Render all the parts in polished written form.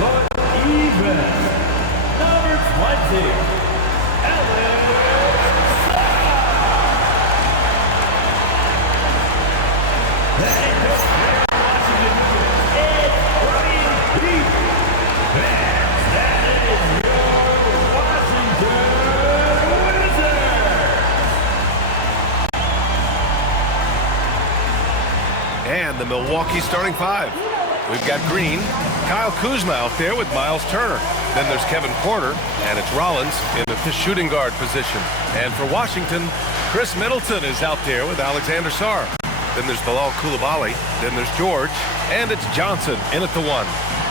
But even. Number 20. And the Milwaukee starting five. We've got Green, Kyle Kuzma out there with Miles Turner. Then there's Kevin Porter, and it's Rollins in the shooting guard position. And for Washington, Chris Middleton is out there with Alexander Sarr. Then there's Bilal Coulibaly. Then there's George, and it's Johnson in at the one.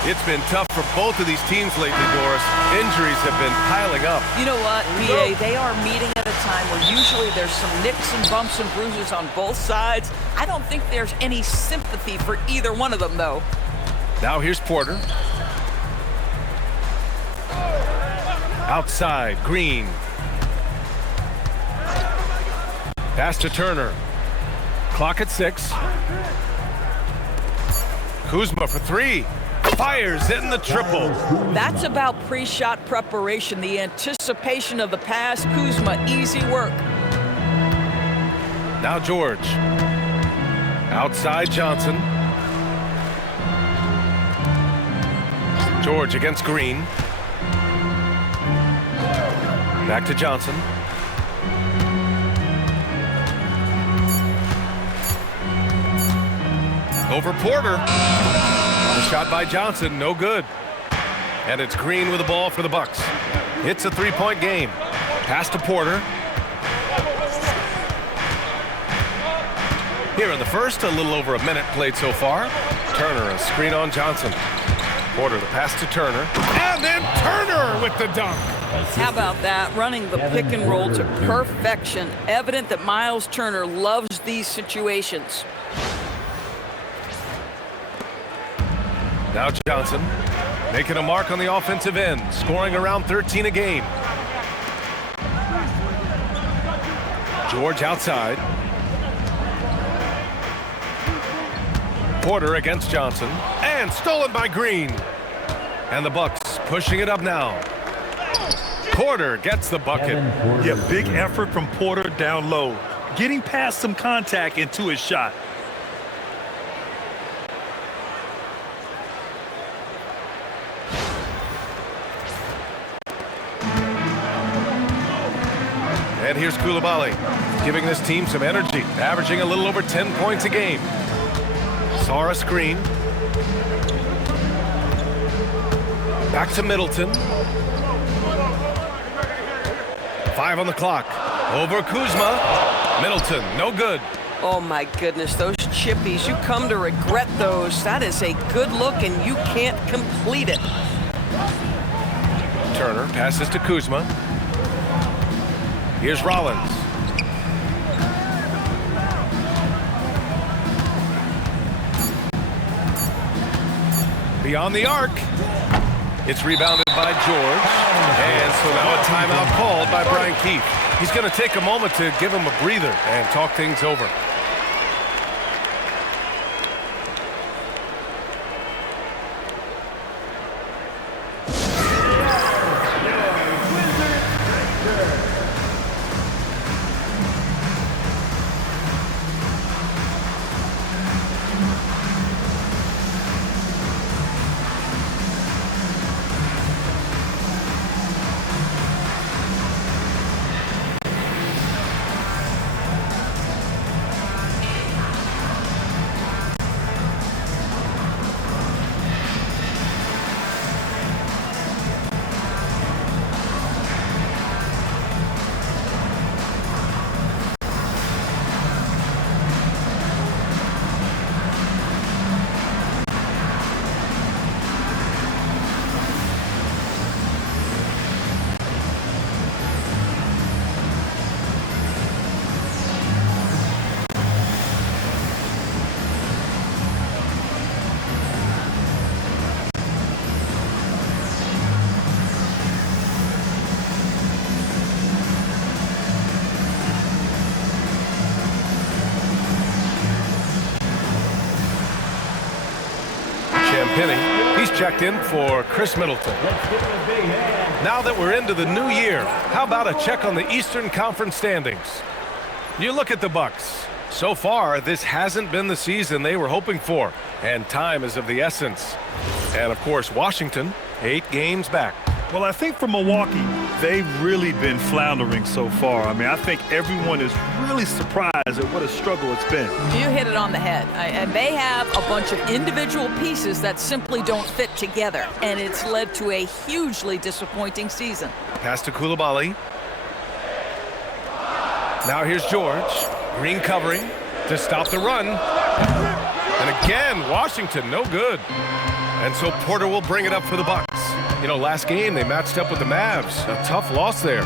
It's been tough for both of these teams lately, Doris. Injuries have been piling up. You know what, B.A., they are meeting at a time where usually there's some nicks and bumps and bruises on both sides. I don't think there's any sympathy for either one of them, though. Now here's Porter. Outside, Green. Pass to Turner. Clock at 6. Kuzma for 3. Fires in the triple. That's about pre-shot preparation, the anticipation of the pass. Kuzma, easy work. Now George. Outside Johnson. George against Green. Back to Johnson. Over Porter. The shot by Johnson, no good. And it's Green with the ball for the Bucks. It's a three-point game. Pass to Porter. Here in the first, a little over a minute played so far. Turner, a screen on Johnson. Porter, the pass to Turner. And then Turner with the dunk. How about that? Running the pick and roll to perfection. Evident that Miles Turner loves these situations. Now Johnson making a mark on the offensive end, scoring around 13 a game. George outside. Porter against Johnson, and stolen by Green. And the Bucks pushing it up now. Porter gets the bucket. Yeah, big effort from Porter down low, getting past some contact into his shot. And here's Coulibaly, giving this team some energy, averaging a little over 10 points a game. Sarr a screen. Back to Middleton. 5 on the clock. Over Kuzma. Middleton, no good. Oh my goodness, those chippies, you come to regret those. That is a good look and you can't complete it. Turner passes to Kuzma. Here's Rollins. Beyond the arc. It's rebounded by George. And so now a timeout called by Brian Keefe. He's going to take a moment to give him a breather and talk things over. checked in for Chris Middleton. Now that we're into the new year, how about a check on the Eastern Conference standings? You look at the Bucks. So far, this hasn't been the season they were hoping for, and time is of the essence. And, of course, Washington, 8 games back. Well, I think for Milwaukee, they've really been floundering so far. I mean, I think everyone is really surprised at what a struggle it's been. You hit it on the head. And they have a bunch of individual pieces that simply don't fit together, and it's led to a hugely disappointing season. Pass to Coulibaly. Now here's George. Green covering to stop the run. And again, Washington, no good. And so Porter will bring it up for the Bucks. You know, last game they matched up with the Mavs. A tough loss there.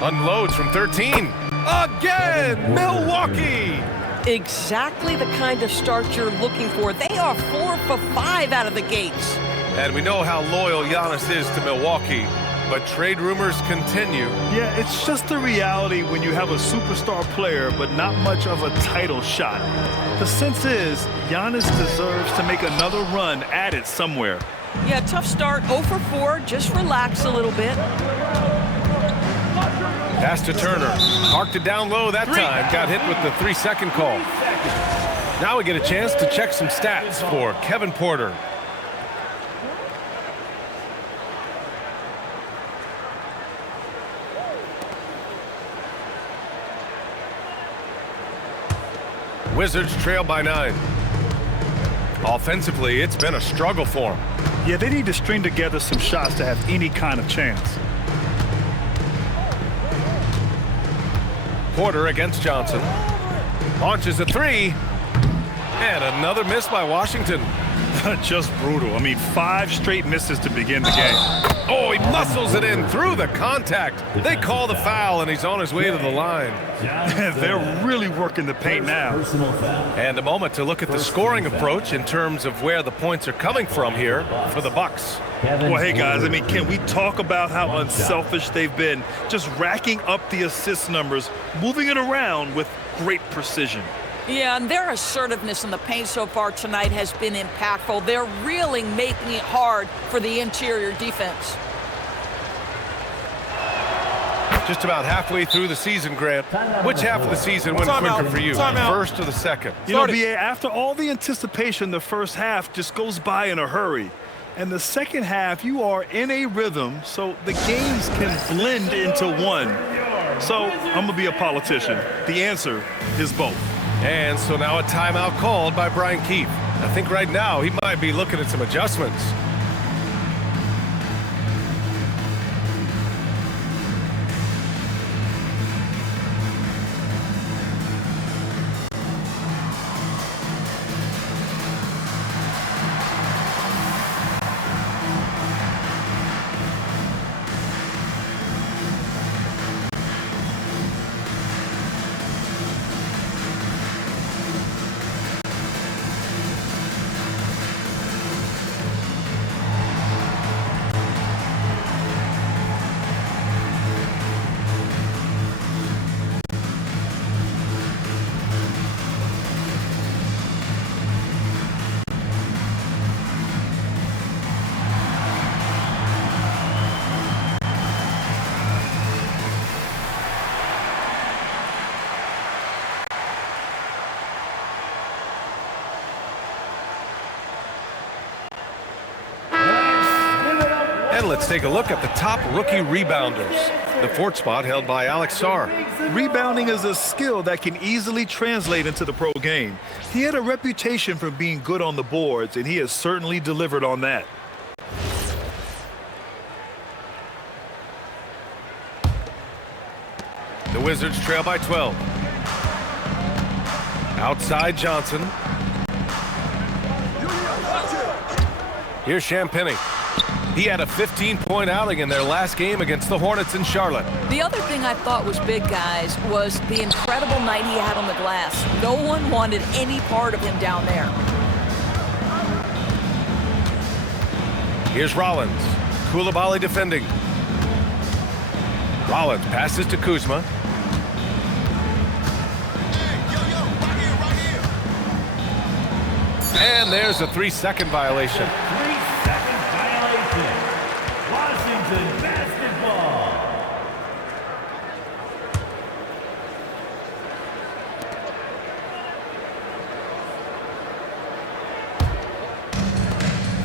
Unloads from 13. Again, Milwaukee! Exactly the kind of start you're looking for. They are 4 for 5 out of the gates. And we know how loyal Giannis is to Milwaukee. But trade rumors continue. Yeah, it's just the reality when you have a superstar player but not much of a title shot. The sense is Giannis deserves to make another run at it somewhere. Yeah, tough start, 0 for 4. Just relax a little bit. Pass to Turner. Parked it down low that time. Got hit with the 3-second call. Now we get a chance to check some stats for Kevin Porter. Wizards trail by 9. Offensively, it's been a struggle for them. Yeah, they need to string together some shots to have any kind of chance. Porter against Johnson. Launches a 3. And another miss by Washington. Just brutal. I mean, 5 straight misses to begin the game. Oh, he muscles it in through the contact. They call the foul, and he's on his way to the line. They're really working the paint now. And a moment to look at the scoring approach in terms of where the points are coming from here for the Bucks. Well, hey, guys, I mean, can we talk about how unselfish they've been? Just racking up the assist numbers, moving it around with great precision. Yeah, and their assertiveness in the paint so far tonight has been impactful. They're really making it hard for the interior defense. Just about halfway through the season, Grant. Which half of the season went quicker for you? First or the second? You know, BA, after all the anticipation, the first half just goes by in a hurry. And the second half, you are in a rhythm, so the games can blend into one. So I'm going to be a politician. The answer is both. And so now a timeout called by Brian Keefe. I think right now he might be looking at some adjustments. And let's take a look at the top rookie rebounders. The 4th spot held by Alex Sarr. Rebounding is a skill that can easily translate into the pro game. He had a reputation for being good on the boards, and he has certainly delivered on that. The Wizards trail by 12. Outside Johnson. Here's Champagnie. He had a 15-point outing in their last game against the Hornets in Charlotte. The other thing I thought was big, guys, was the incredible night he had on the glass. No one wanted any part of him down there. Here's Rollins. Coulibaly defending. Rollins passes to Kuzma. And there's a 3-second violation. Wisconsin basketball.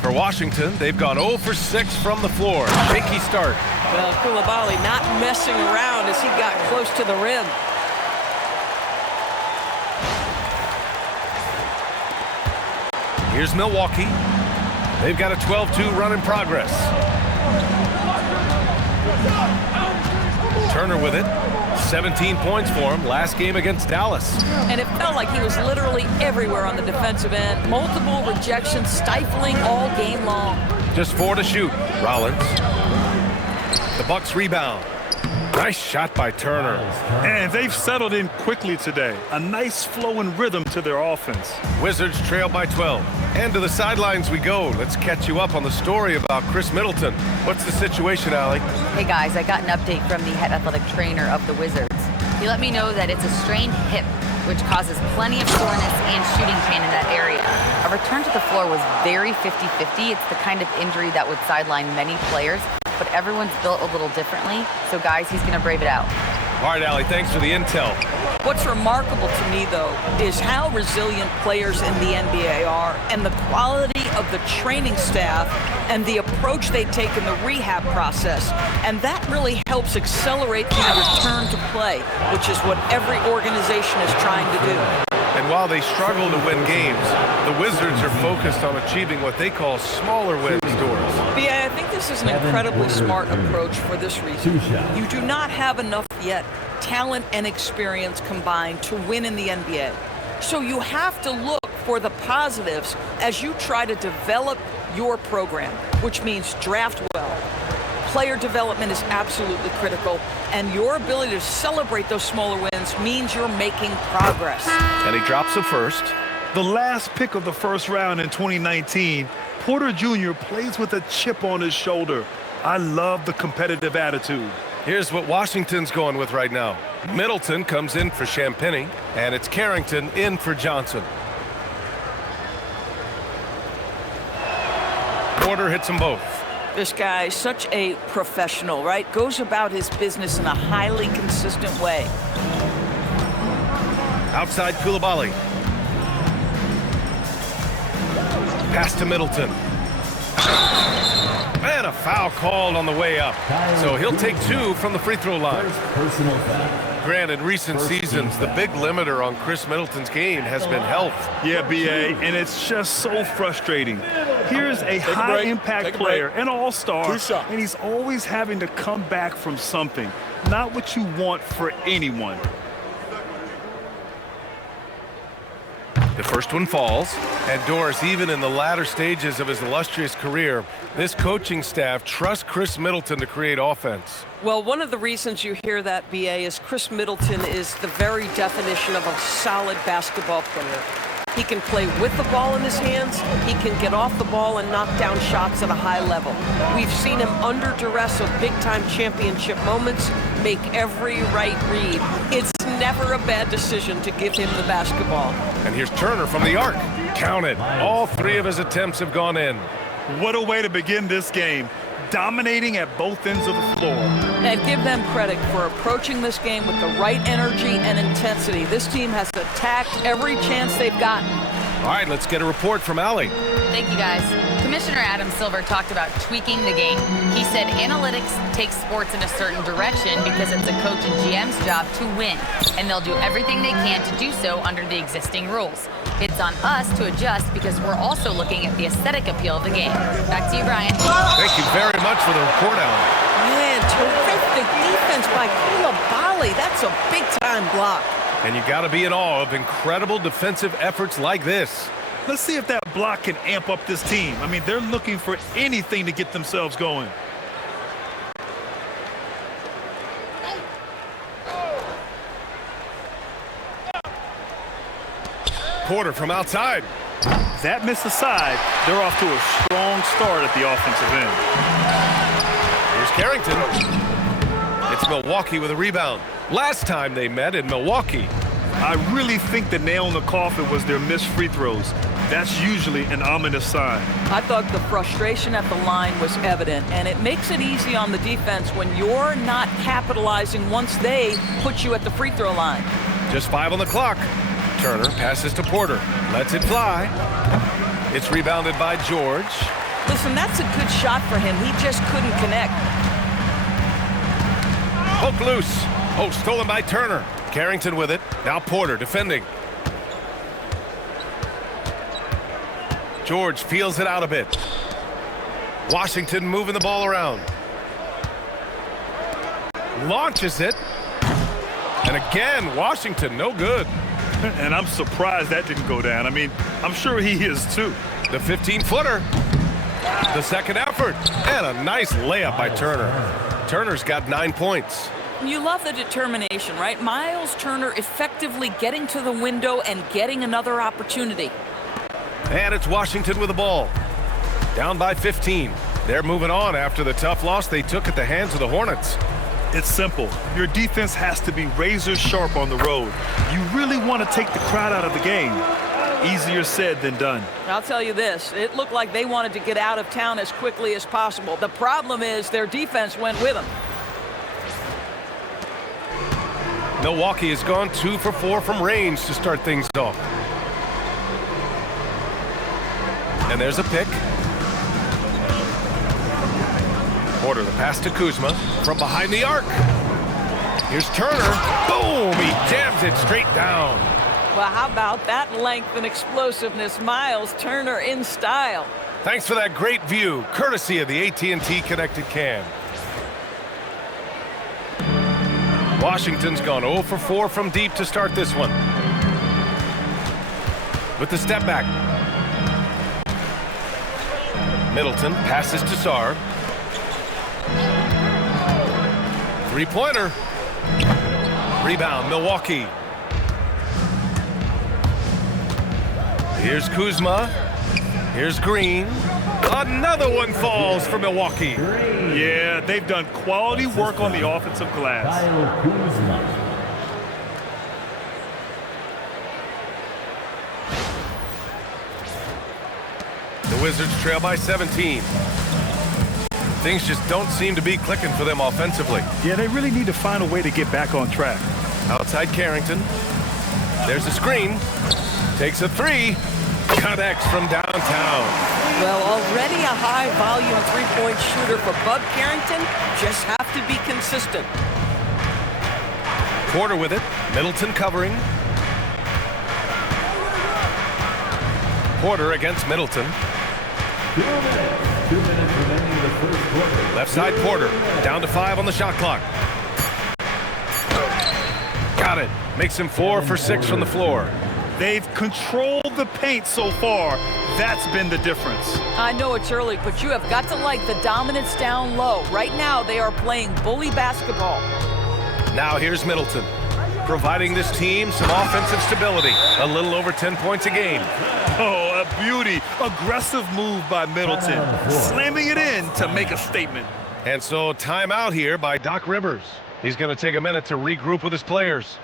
For Washington, they've gone 0 for 6 from the floor. Shaky start. Well, Coulibaly not messing around as he got close to the rim. Here's Milwaukee. They've got a 12-2 run in progress. Turner with it. 17 points for him last game against Dallas. And it felt like he was literally everywhere on the defensive end. Multiple rejections, stifling all game long. Just 4 to shoot. Rollins. The Bucks rebound. Nice shot by Turner. And they've settled in quickly today. A nice flowing rhythm to their offense. Wizards trail by 12. And to the sidelines we go. Let's catch you up on the story about Chris Middleton. What's the situation, Allie? Hey guys, I got an update from the head athletic trainer of the Wizards. He let me know that it's a strained hip, which causes plenty of soreness and shooting pain in that area. A return to the floor was very 50-50. It's the kind of injury that would sideline many players, but everyone's built a little differently. So guys, he's gonna brave it out. All right, Allie, thanks for the intel. What's remarkable to me, though, is how resilient players in the NBA are and the quality of the training staff and the approach they take in the rehab process. And that really helps accelerate the return to play, which is what every organization is trying to do. And while they struggle to win games, the Wizards are focused on achieving what they call smaller wins, Doris. BA, I think this is an incredibly smart approach for this reason. You do not have enough yet talent and experience combined to win in the NBA. So you have to look for the positives as you try to develop your program, which means draft well. Player development is absolutely critical, and your ability to celebrate those smaller wins means you're making progress. And he drops the first. The last pick of the first round in 2019, Porter Jr. plays with a chip on his shoulder. I love the competitive attitude. Here's what Washington's going with right now. Middleton comes in for Champagnie, and it's Carrington in for Johnson. Porter hits them both. This guy, such a professional, right? Goes about his business in a highly consistent way. Outside Coulibaly. Pass to Middleton. And a foul called on the way up. So he'll take 2 from the free throw line. Personal foul. Grant, in recent seasons, the big limiter on Chris Middleton's game has been health. Yeah, BA, and it's just so frustrating. Here's a high-impact player, an all-star, and he's always having to come back from something. Not what you want for anyone. The first one falls. And Doris, even in the latter stages of his illustrious career, this coaching staff trusts Chris Middleton to create offense. Well, one of the reasons you hear that, BA, is Chris Middleton is the very definition of a solid basketball player. He can play with the ball in his hands. He can get off the ball and knock down shots at a high level. We've seen him under duress of big-time championship moments make every right read. It's never a bad decision to give him the basketball. And here's Turner from the arc. Count it. All 3 of his attempts have gone in. What a way to begin this game. Dominating at both ends of the floor. And give them credit for approaching this game with the right energy and intensity. This team has attacked every chance they've gotten. All right, let's get a report from Allie. Thank you guys. Commissioner Adam Silver talked about tweaking the game. He said analytics takes sports in a certain direction because it's a coach and GM's job to win, and they'll do everything they can to do so under the existing rules. It's on us to adjust because we're also looking at the aesthetic appeal of the game. Back to you, Brian. Thank you very much for the report, Allie. Man, terrific defense by Coulibaly. That's a big-time block. And you got to be in awe of incredible defensive efforts like this. Let's see if that block can amp up this team. I mean, they're looking for anything to get themselves going. Porter from outside. That missed aside, they're off to a strong start at the offensive end. Here's Carrington. It's Milwaukee with a rebound. Last time they met in Milwaukee. I really think the nail in the coffin was their missed free throws. That's usually an ominous sign. I thought the frustration at the line was evident, and it makes it easy on the defense when you're not capitalizing once they put you at the free throw line. Just 5 on the clock. Turner passes to Porter. Lets it fly. It's rebounded by George. Listen, that's a good shot for him. He just couldn't connect. Poke loose. Oh, stolen by Turner. Carrington with it. Now Porter defending. George feels it out a bit. Washington moving the ball around. Launches it. And again, Washington, no good. And I'm surprised that didn't go down. I mean, I'm sure he is too. The 15-footer. The second effort. And a nice layup by Turner. Turner's got 9 points. You love the determination, right? Miles Turner effectively getting to the window and getting another opportunity. And it's Washington with the ball. Down by 15. They're moving on after the tough loss they took at the hands of the Hornets. It's simple. Your defense has to be razor sharp on the road. You really want to take the crowd out of the game. Easier said than done. I'll tell you this, it looked like they wanted to get out of town as quickly as possible. The problem is their defense went with them. Milwaukee has gone 2 for 4 from range to start things off. And there's a pick. Porter, the pass to Kuzma from behind the arc. Here's Turner. Boom! He jams it straight down. Well, how about that length and explosiveness? Miles Turner in style. Thanks for that great view, courtesy of the AT&T Connected Cam. Washington's gone 0 for 4 from deep to start this one. With the step back. Middleton passes to Sarr. Three-pointer. Rebound, Milwaukee. Here's Kuzma. Here's Green. Another one falls for Milwaukee. Yeah, they've done quality work on the offensive glass. Kyle Kuzma. The Wizards trail by 17. Things just don't seem to be clicking for them offensively. Yeah, they really need to find a way to get back on track. Outside Carrington. There's a screen. Takes a three. Connects from downtown. Well, already a high-volume three-point shooter for Bud Carrington. Just have to be consistent. Porter with it. Middleton covering. Porter against Middleton. 2 minutes. 2 minutes remaining in the first quarter. Left side Porter. Down to 5 on the shot clock. Got it. Makes him 4 for 6 from the floor. They've controlled the paint so far. That's been the difference. I know it's early, but you have got to like the dominance down low. Right now, they are playing bully basketball. Now here's Middleton, providing this team some offensive stability. A little over 10 points a game. Oh, a beauty. Aggressive move by Middleton. Slamming it in to make a statement. And so timeout here by Doc Rivers. He's going to take a minute to regroup with his players.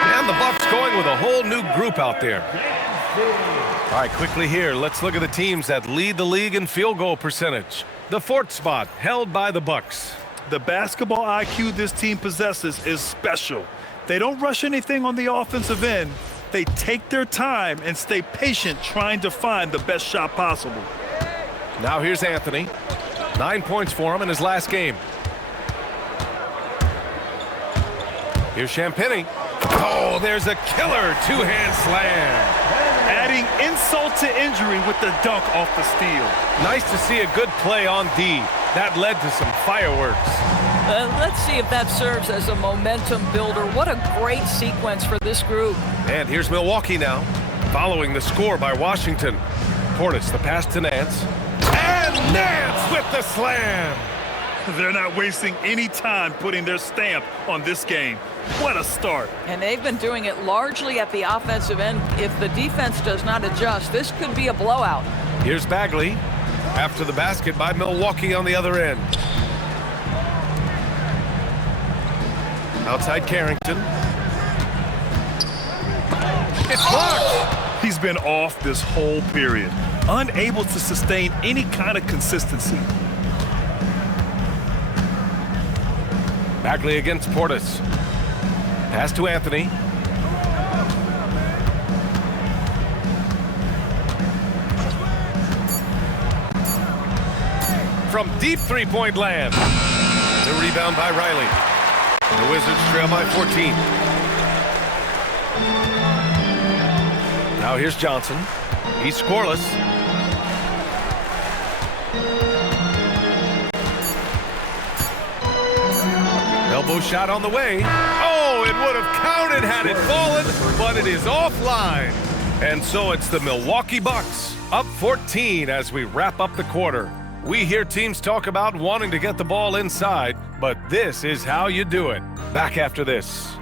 And the Bucks going with a whole new group out there. All right, quickly here, let's look at the teams that lead the league in field goal percentage. The fourth spot held by the Bucks. The basketball IQ this team possesses is special. They don't rush anything on the offensive end. They take their time and stay patient trying to find the best shot possible. Now here's Anthony. 9 points for him in his last game. Here's Champagnie. Oh, there's a killer two-hand slam. Adding insult to injury with the dunk off the steal. Nice to see a good play on D. That led to some fireworks. Let's see if that serves as a momentum builder. What a great sequence for this group. And here's Milwaukee now, following the score by Washington. Portis, the pass to Nance. And Nance with the slam. They're not wasting any time putting their stamp on this game. What a start. And they've been doing it largely at the offensive end. If the defense does not adjust, this could be a blowout. Here's Bagley after the basket by Milwaukee on the other end. Outside Carrington. It's blocked. He's been off this whole period, unable to sustain any kind of consistency. Bagley against Portis. Pass to Anthony. From deep three-point land. The rebound by Riley. The Wizards trail by 14. Now here's Johnson. He's scoreless. Elbow shot on the way. Oh, it would have counted had it fallen, but it is offline. And so it's the Milwaukee Bucks up 14 as we wrap up the quarter. We hear teams talk about wanting to get the ball inside, but this is how you do it. Back after this.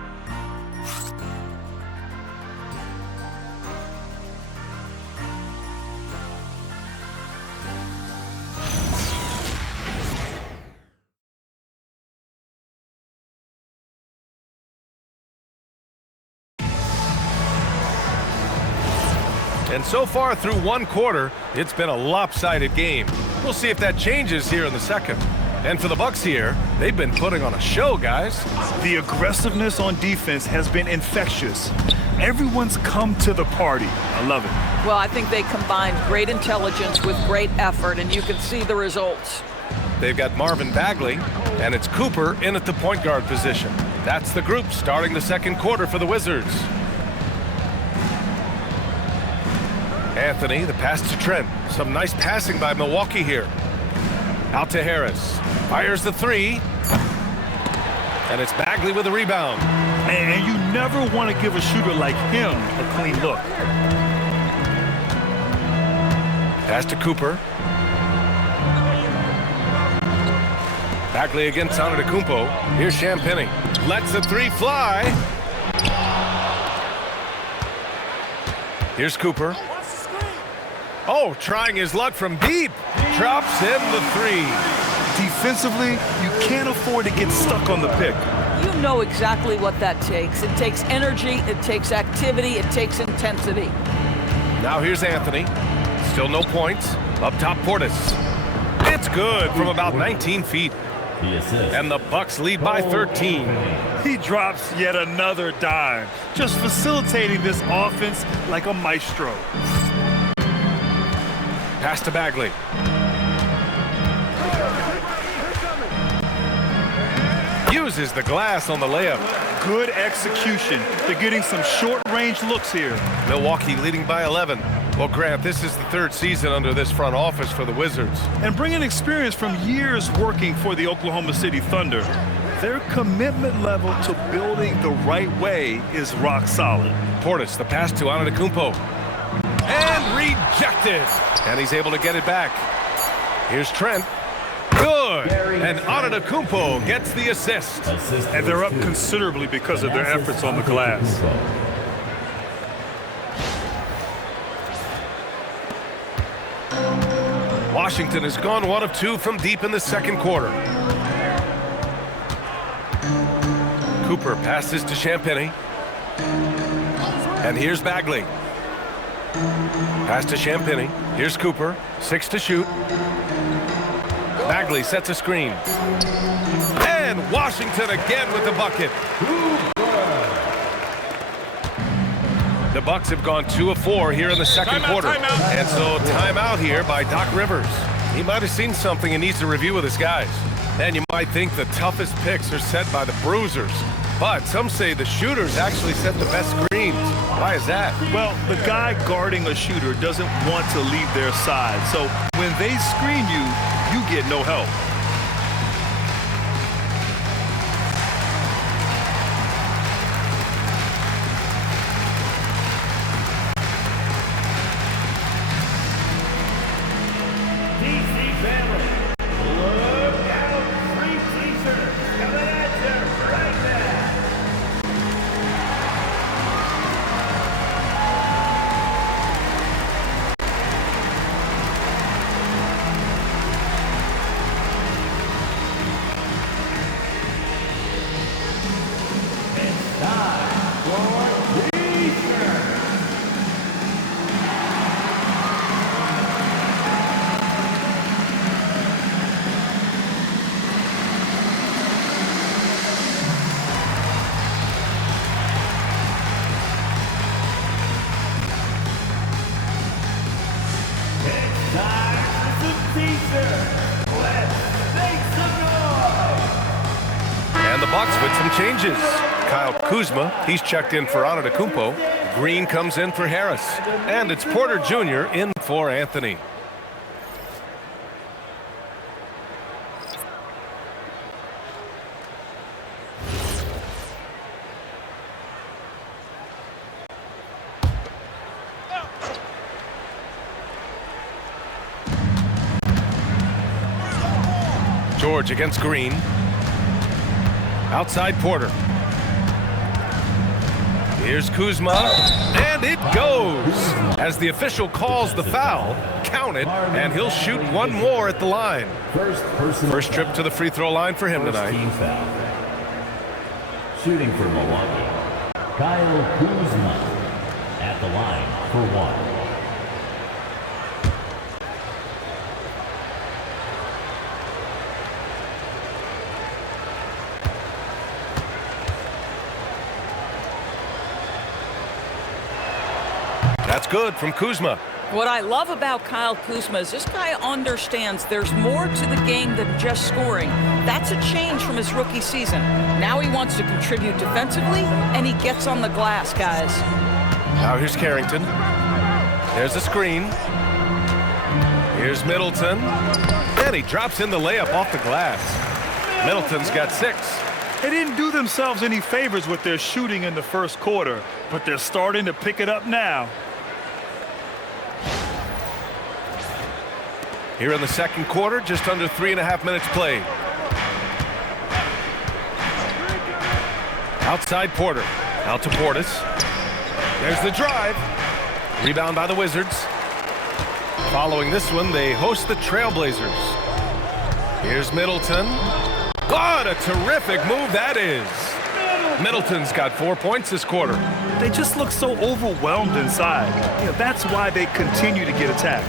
And so far through one quarter, it's been a lopsided game. We'll see if that changes here in the second. And for the Bucks here, they've been putting on a show, guys. The aggressiveness on defense has been infectious. Everyone's come to the party. I love it. Well, I think they combined great intelligence with great effort, and you can see the results. They've got Marvin Bagley, and it's Cooper in at the point guard position. That's the group starting the second quarter for the Wizards. Anthony, the pass to Trent. Some nice passing by Milwaukee here. Out to Harris. Fires the three. And it's Bagley with the rebound. And you never want to give a shooter like him a clean look. Pass to Cooper. Bagley against Antetokounmpo. Here's Champagnie. Lets the three fly. Here's Cooper. Oh, trying his luck from deep. Drops in the three. Defensively, you can't afford to get stuck on the pick. You know exactly what that takes. It takes energy, it takes activity, it takes intensity. Now here's Anthony. Still no points. Up top, Portis. It's good from about 19 feet. And the Bucks lead by 13. He drops yet another dime, just facilitating this offense like a maestro. Pass to Bagley. Uses the glass on the layup. Good execution. They're getting some short-range looks here. Milwaukee leading by 11. Well, Grant, this is the third season under this front office for the Wizards. And bringing experience from years working for the Oklahoma City Thunder, their commitment level to building the right way is rock solid. Portis, the pass to Antetokounmpo. And rejected. And he's able to get it back. Here's Trent. Good. And Antetokounmpo gets the assist. And they're up considerably because of their efforts on the glass. Washington has gone 1 of 2 from deep in the second quarter. Cooper passes to Champagnie. And here's Bagley. Pass to Champagny. Here's Cooper. 6 to shoot. Bagley sets a screen. And Washington again with the bucket. The Bucks have gone 2 of 4 here in the second quarter. And so timeout here by Doc Rivers. He might have seen something and needs to review with his guys. And you might think the toughest picks are set by the bruisers. But some say the shooters actually set the best screens. Why is that? Well, the guy guarding a shooter doesn't want to leave their side. So when they screen you, you get no help. DC family, look out, free t-shirts coming at you right now. It's time for t-shirts. And the Bucks with some changes. Kyle Kuzma, he's checked in for Antetokounmpo. Green comes in for Harris. And it's Porter Jr. in for Anthony. George against Green. Outside Porter. Here's Kuzma, and it goes. As the official calls the foul, count it, and he'll shoot one more at the line. First trip to the free throw line for him tonight. Team foul. Shooting for Milwaukee, Kyle Kuzma at the line for 1. That's good from Kuzma. What I love about Kyle Kuzma is this guy understands there's more to the game than just scoring. That's a change from his rookie season. Now he wants to contribute defensively, and he gets on the glass, guys. Now here's Carrington. There's a screen. Here's Middleton. And he drops in the layup off the glass. Middleton's got 6. They didn't do themselves any favors with their shooting in the first quarter, but they're starting to pick it up now. Here in the second quarter, just under 3.5 minutes played. Outside Porter. Out to Portis. There's the drive. Rebound by the Wizards. Following this one, they host the Trailblazers. Here's Middleton. What a terrific move that is. Middleton's got 4 points this quarter. They just look so overwhelmed inside. You know, that's why they continue to get attacked.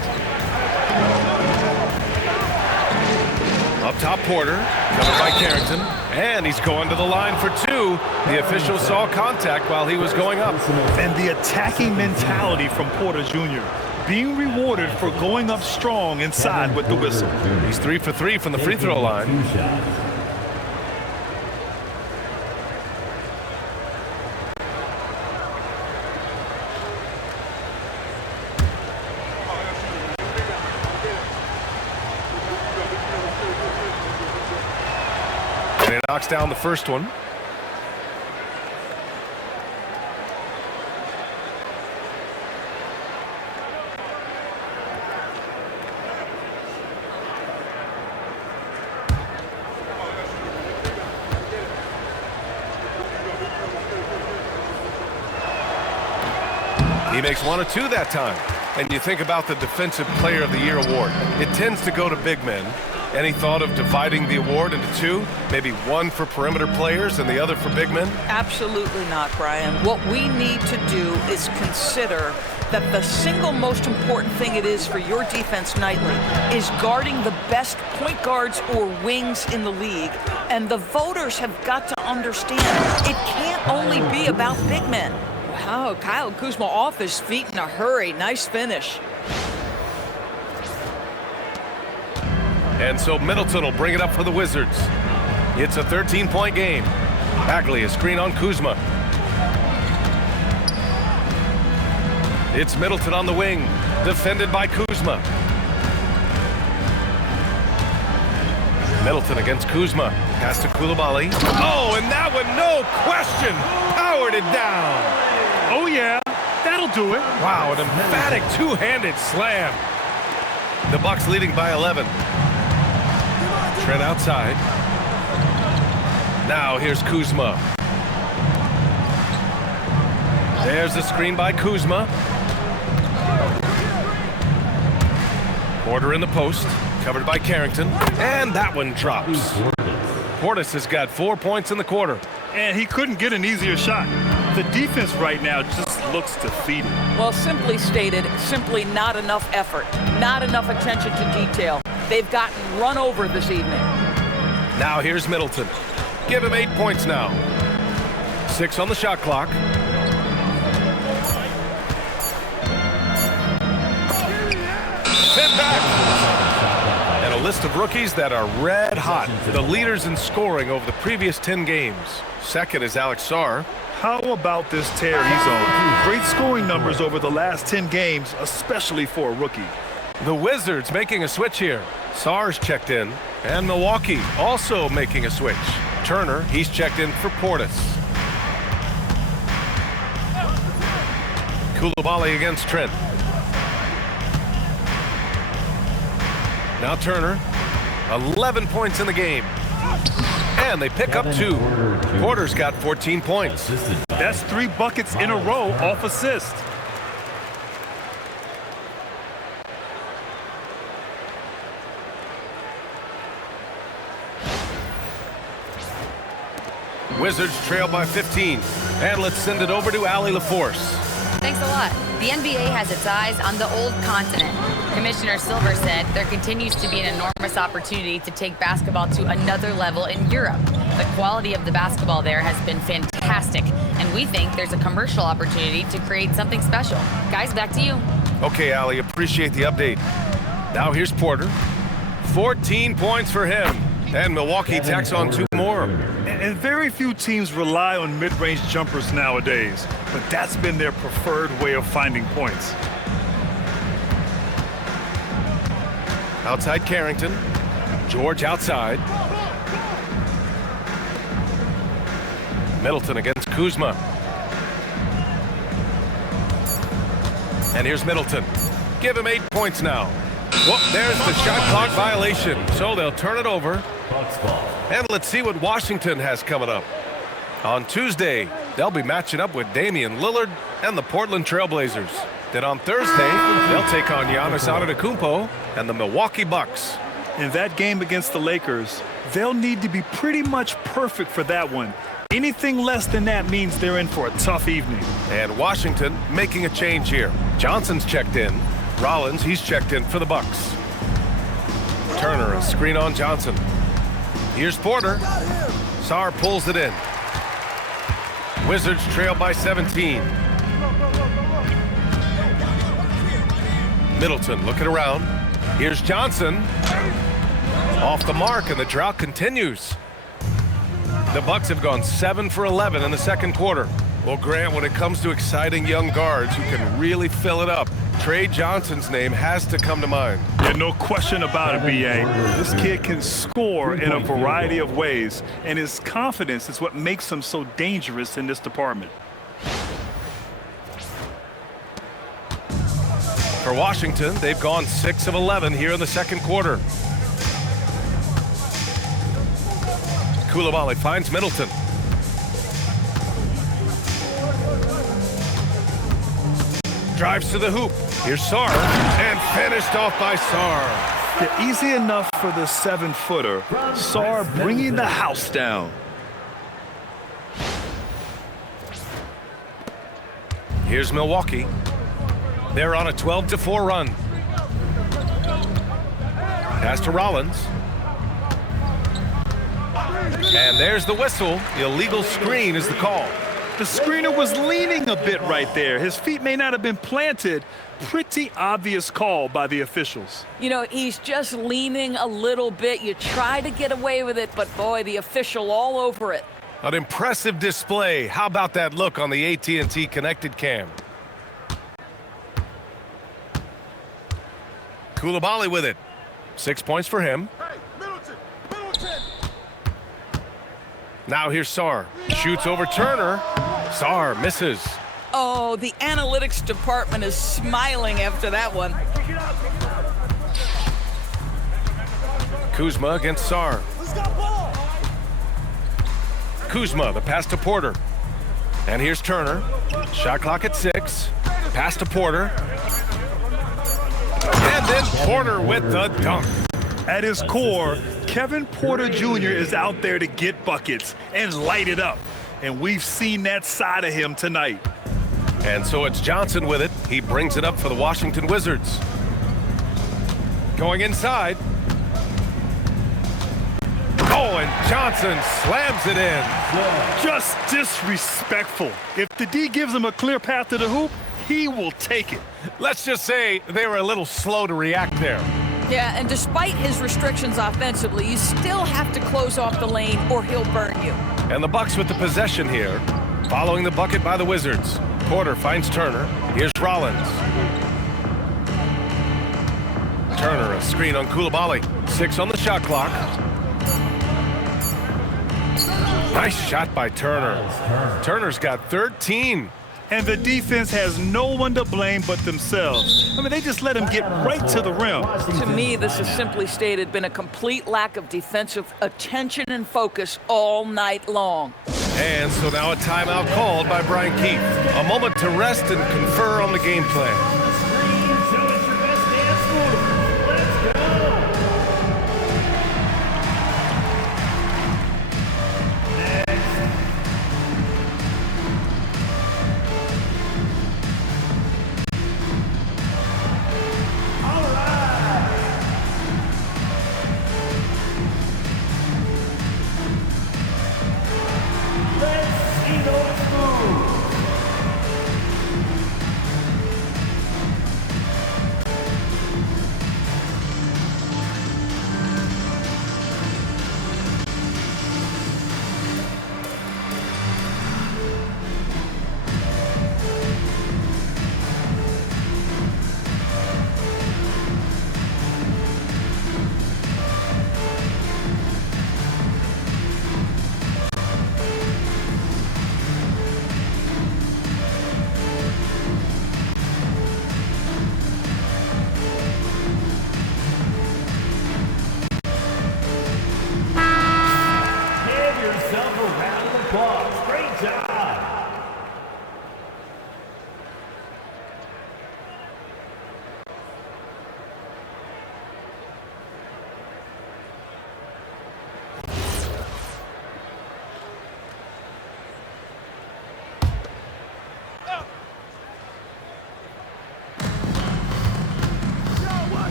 Up top, Porter, covered by Carrington, and he's going to the line for 2. The official saw contact while he was going up. And the attacking mentality from Porter Jr. being rewarded for going up strong inside with the whistle. He's 3 for 3 from the free throw line. And he knocks down the first one. He makes 1 of 2 that time. And you think about the Defensive Player of the Year award. It tends to go to big men. Any thought of dividing the award into 2? Maybe 1 for perimeter players and the other for big men? Absolutely not, Brian. What we need to do is consider that the single most important thing it is for your defense nightly is guarding the best point guards or wings in the league. And the voters have got to understand it can't only be about big men. Wow, Kyle Kuzma off his feet in a hurry. Nice finish. And so Middleton will bring it up for the Wizards. It's a 13-point game. Bagley, a screen on Kuzma. It's Middleton on the wing, defended by Kuzma. Middleton against Kuzma. Pass to Coulibaly. Oh, and that one, no question, powered it down. Oh, yeah, that'll do it. Wow, an emphatic two-handed slam. The Bucks leading by 11. Trent outside. Now here's Kuzma. There's the screen by Kuzma. Porter in the post, covered by Carrington, and that one drops. Portis has got 4 points in the quarter. And he couldn't get an easier shot. The defense right now just looks defeated. Well, simply stated, simply not enough effort, not enough attention to detail. They've gotten run over this evening. Now here's Middleton. Give him 8 points now. 6 on the shot clock. Sent back. And a list of rookies that are red hot. The leaders in scoring over the previous 10 games. Second is Alex Sarr. How about this tear he's on? Great scoring numbers over the last 10 games, especially for a rookie. The Wizards making a switch here. Sarr's checked in. And Milwaukee also making a switch. Turner, he's checked in for Portis. Coulibaly against Trent. Now Turner, 11 points in the game. And they pick up 2. Porter's got 14 points. That's 3 buckets in a row off assist. Wizards trail by 15. And let's send it over to Allie LaForce. Thanks a lot. The NBA has its eyes on the old continent. Commissioner Silver said there continues to be an enormous opportunity to take basketball to another level in Europe. The quality of the basketball there has been fantastic, and we think there's a commercial opportunity to create something special. Guys, back to you. Okay, Allie, appreciate the update. Now here's Porter. 14 points for him. And Milwaukee tacks on 2 more. And very few teams rely on mid-range jumpers nowadays, but that's been their preferred way of finding points. Outside Carrington. George outside. Middleton against Kuzma. And here's Middleton. Give him 8 points now. Whoop, there's the shot clock violation. So they'll turn it over. And let's see what Washington has coming up. On Tuesday, they'll be matching up with Damian Lillard and the Portland Trailblazers. Then on Thursday, they'll take on Giannis Antetokounmpo and the Milwaukee Bucks. In that game against the Lakers, they'll need to be pretty much perfect for that one. Anything less than that means they're in for a tough evening. And Washington making a change here. Johnson's checked in. Rollins, he's checked in for the Bucks. Turner, a screen on Johnson. Here's Porter. Sarr pulls it in. Wizards trail by 17. Middleton looking around. Here's Johnson. Off the mark, and the drought continues. The Bucks have gone 7 for 11 in the second quarter. Well, Grant, when it comes to exciting young guards who can really fill it up, Trey Johnson's name has to come to mind. Yeah, no question about it, B.A. This kid can score in a variety of ways, and his confidence is what makes him so dangerous in this department. For Washington, they've gone 6 of 11 here in the second quarter. Coulibaly finds Middleton. Drives to the hoop. Here's Sarr, and finished off by Sarr. Yeah, easy enough for the 7-footer. Sarr bringing the house down. Here's Milwaukee. They're on a 12-4 run. Pass to Rollins. And there's the whistle. Illegal screen is the call. The screener was leaning a bit right there. His feet may not have been planted. Pretty obvious call by the officials. You know, he's just leaning a little bit. You try to get away with it, but boy, the official all over it. An impressive display. How about that look on the AT&T connected cam? Koulibaly with it. 6 points for him. Now here's Sarr. Shoots over Turner. Sarr misses. Oh, the analytics department is smiling after that one. Kuzma against Sarr. Kuzma, the pass to Porter. And here's Turner. Shot clock at 6. Pass to Porter. And then Porter with the dunk. At his core, Kevin Porter Jr. is out there to get buckets and light it up. And we've seen that side of him tonight. And so it's Johnson with it. He brings it up for the Washington Wizards. Going inside. Oh, and Johnson slams it in. Just disrespectful. If the D gives him a clear path to the hoop, he will take it. Let's just say they were a little slow to react there. Yeah, and despite his restrictions offensively, you still have to close off the lane or he'll burn you. And the Bucks with the possession here, following the bucket by the Wizards. Porter finds Turner. Here's Rollins. Turner, a screen on Koulibaly. 6 on the shot clock. Nice shot by Turner. Turner's got 13. And the defense has no one to blame but themselves. I mean, they just let him get right to the rim. To me, this is simply stated been a complete lack of defensive attention and focus all night long. And so now a timeout called by Brian Keefe. A moment to rest and confer on the game plan.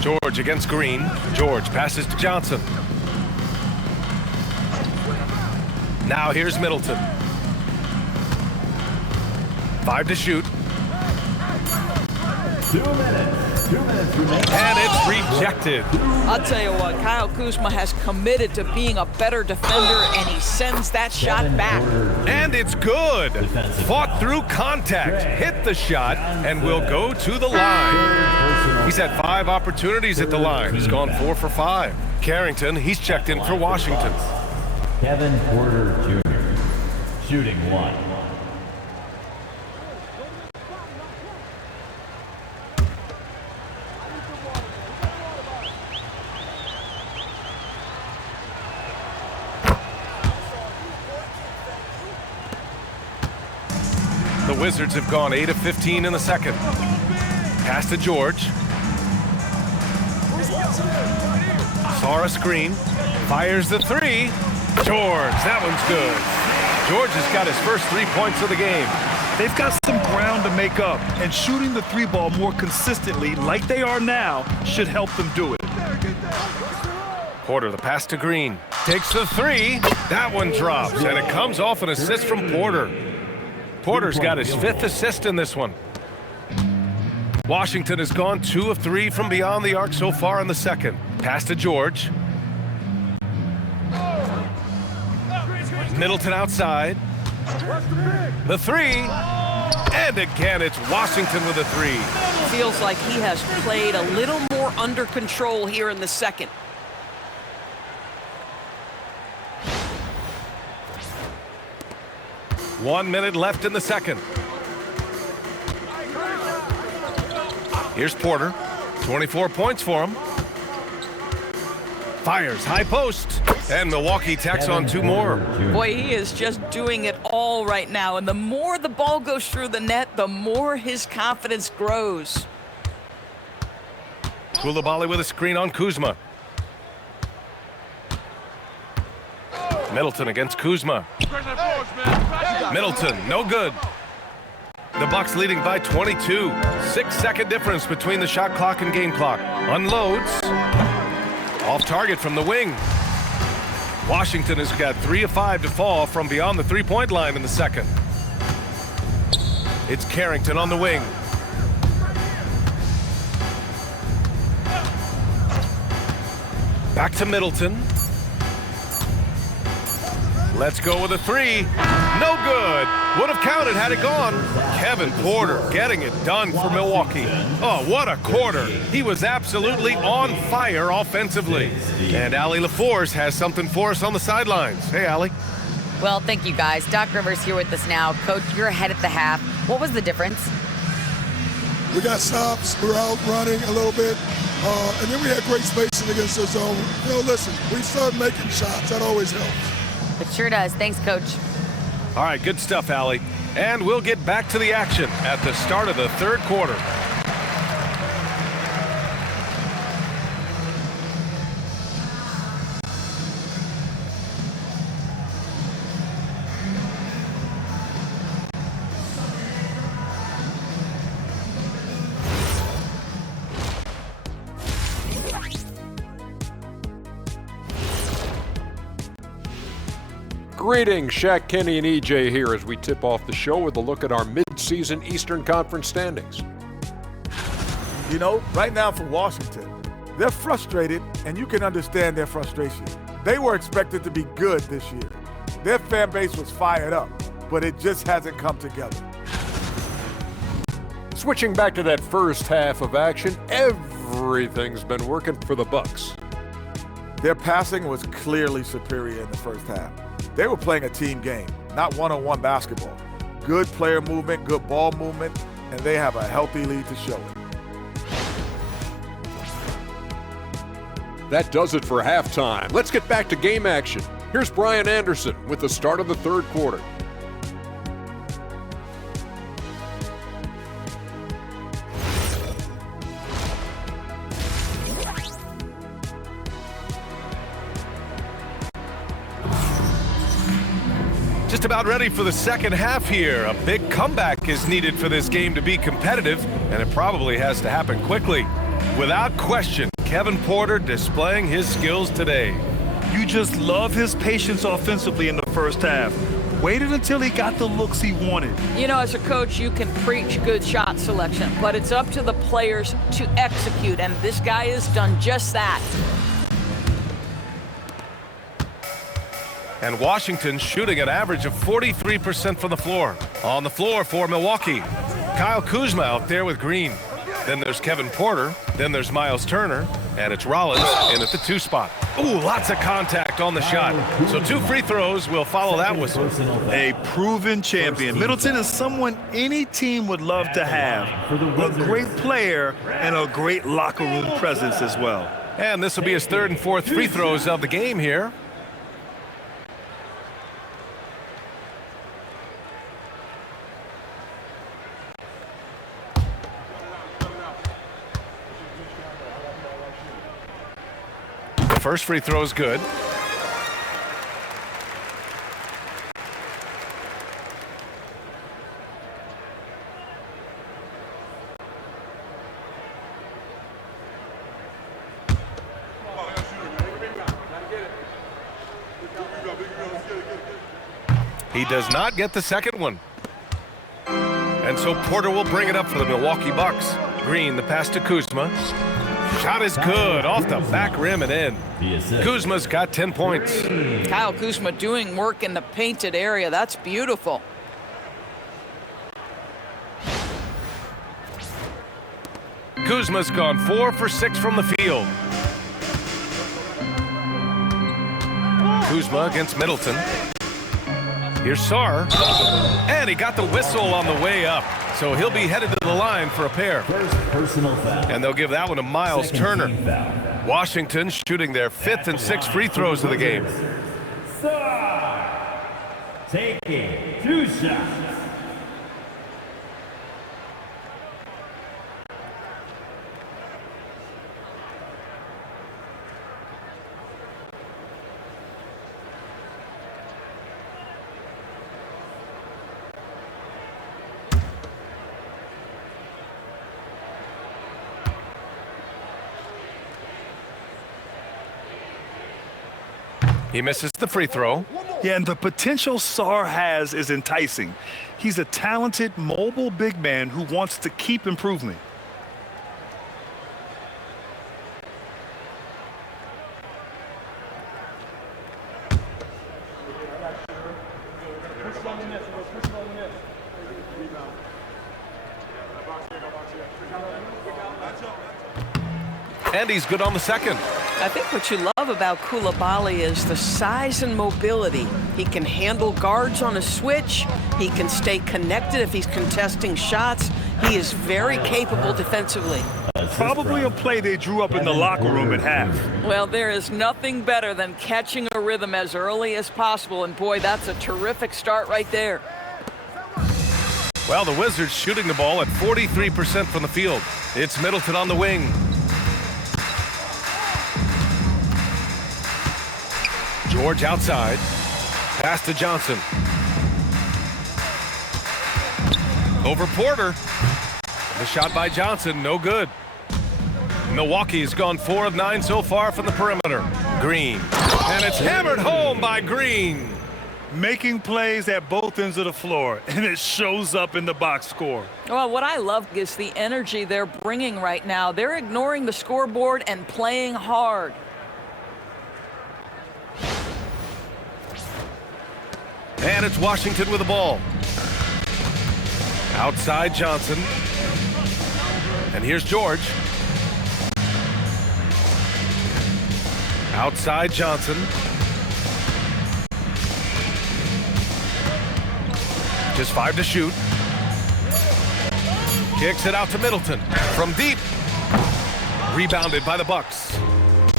George against Green. George passes to Johnson. Now here's Middleton. 5 to shoot. 2 minutes. 2 minutes remaining. And it's rejected. I'll tell you what, Kyle Kuzma has committed to being a better defender, and he sends that shot back. And it's good. Fought through contact, hit the shot, and will go to the line. He's had 5 opportunities at the line. He's gone 4 for 5. Carrington, he's checked in for Washington. Kevin Porter Jr. shooting 1. The Wizards have gone 8 of 15 in the second. Pass to George. Saw a screen. Fires the 3. George, that one's good. George has got his first 3 points of the game. They've got some ground to make up, and shooting the three ball more consistently like they are now should help them do it. Porter, the pass to Green. Takes the three. That one drops, and it comes off an assist from Porter. Porter's got his 5th assist in this one. Washington has gone 2 of 3 from beyond the arc so far in the second. Pass to George. Middleton outside. The three. And again, it's Washington with a three. Feels like he has played a little more under control here in the second. One minute left in the second. Here's Porter. 24 points for him. Fires high post. And Milwaukee tacks on 2 more. Boy, he is just doing it all right now. And the more the ball goes through the net, the more his confidence grows. Koulibaly with a screen on Kuzma. Middleton against Kuzma. Middleton, no good. The Bucks leading by 22. 6-second difference between the shot clock and game clock. Unloads. Off target from the wing. Washington has got 3 of 5 to fall from beyond the three-point line in the second. It's Carrington on the wing. Back to Middleton. Let's go with a three. No good. Would have counted had it gone. Kevin Porter getting it done for Milwaukee. Oh, what a quarter. He was absolutely on fire offensively. And Allie LaForce has something for us on the sidelines. Hey, Allie. Well, thank you, guys. Doc Rivers here with us now. Coach, you're ahead at the half. What was the difference? We got stops. We were out running a little bit. And then we had great spacing against the zone. You know, listen, we started making shots. That always helps. It sure does. Thanks, Coach. All right, good stuff, Allie. And we'll get back to the action at the start of the third quarter. Greetings, Shaq, Kenny, and EJ here as we tip off the show with a look at our mid-season Eastern Conference standings. You know, right now for Washington, they're frustrated, and you can understand their frustration. They were expected to be good this year. Their fan base was fired up, but it just hasn't come together. Switching back to that first half of action, everything's been working for the Bucks. Their passing was clearly superior in the first half. They were playing a team game, not one-on-one basketball. Good player movement, good ball movement, and they have a healthy lead to show it. That does it for halftime. Let's get back to game action. Here's Brian Anderson with the start of the third quarter. Just about ready for the second half here. A big comeback is needed for this game to be competitive, and it probably has to happen quickly. Without question, Kevin Porter displaying his skills today. You just love his patience offensively in the first half. Waited until he got the looks he wanted. You know, as a coach, you can preach good shot selection, but it's up to the players to execute, and this guy has done just that. And Washington shooting an average of 43% from the floor. On the floor for Milwaukee, Kyle Kuzma out there with Green. Then there's Kevin Porter. Then there's Miles Turner. And it's Rollins in at the 2 spot. Ooh, lots of contact on the shot. So 2 free throws will follow that whistle. A proven champion. Middleton is someone any team would love to have. A great player and a great locker room presence as well. And this will be his 3rd and 4th free throws of the game here. First free throw is good. He does not get the second one. And so Porter will bring it up for the Milwaukee Bucks. Green, the pass to Kuzma. Shot is good, off the back rim and in. Kuzma's got 10 points. Kyle Kuzma doing work in the painted area. That's beautiful. Kuzma's gone 4 for 6 from the field. Kuzma against Middleton. Here's Sarr. And he got the whistle on the way up. So he'll be headed to the line for a pair. First personal foul. And they'll give that one to Miles Second Turner. team foul. Washington shooting their 5th and 6th free throws of the game. Sarr taking 2 shots. He misses the free throw. Yeah, and the potential Sarr has is enticing. He's a talented, mobile big man who wants to keep improving. And he's good on the second. I think what you love about Coulibaly is the size and mobility. He can handle guards on a switch. He can stay connected if he's contesting shots. He is very capable defensively. Probably a play they drew up in the locker room at half. Well, there is nothing better than catching a rhythm as early as possible. And boy, that's a terrific start right there. Well, the Wizards shooting the ball at 43% from the field. It's Middleton on the wing. George outside. Pass to Johnson. Over Porter. The shot by Johnson, no good. Milwaukee's gone 4 of 9 so far from the perimeter. Green. And it's hammered home by Green. Making plays at both ends of the floor, and it shows up in the box score. Well, what I love is the energy they're bringing right now. They're ignoring the scoreboard and playing hard. And it's Washington with the ball. Outside Johnson. And here's George. Outside Johnson. Just 5 to shoot. Kicks it out to Middleton. From deep. Rebounded by the Bucks.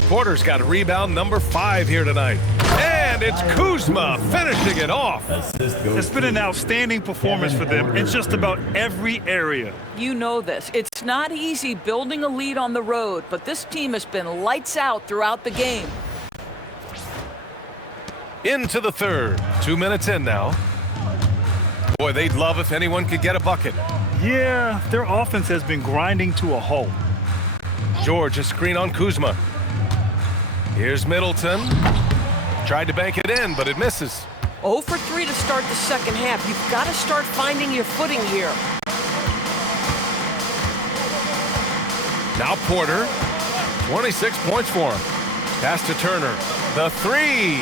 Porter's got rebound number 5 here tonight. And it's Kuzma finishing it off. It's been an outstanding performance for them in just about every area. You know this. It's not easy building a lead on the road, but this team has been lights out throughout the game. Into the third. 2 minutes in now. Boy, they'd love if anyone could get a bucket. Yeah, their offense has been grinding to a halt. George, a screen on Kuzma. Here's Middleton. Tried to bank it in, but it misses. 0 for 3 to start the second half. You've got to start finding your footing here. Now Porter. 26 points for him. Pass to Turner. The 3.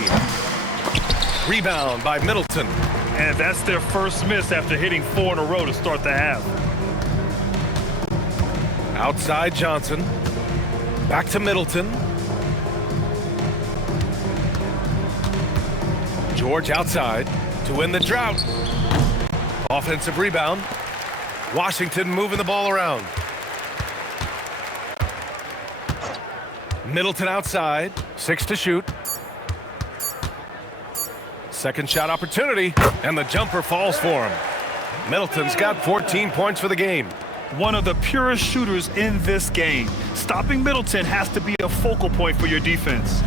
Rebound by Middleton. And that's their first miss after hitting 4 in a row to start the half. Outside Johnson. Back to Middleton. George outside to win the drought. Offensive rebound. Washington moving the ball around. Middleton outside. 6 to shoot. Second shot opportunity, and the jumper falls for him. Middleton's got 14 points for the game. One of the purest shooters in this game. Stopping Middleton has to be a focal point for your defense.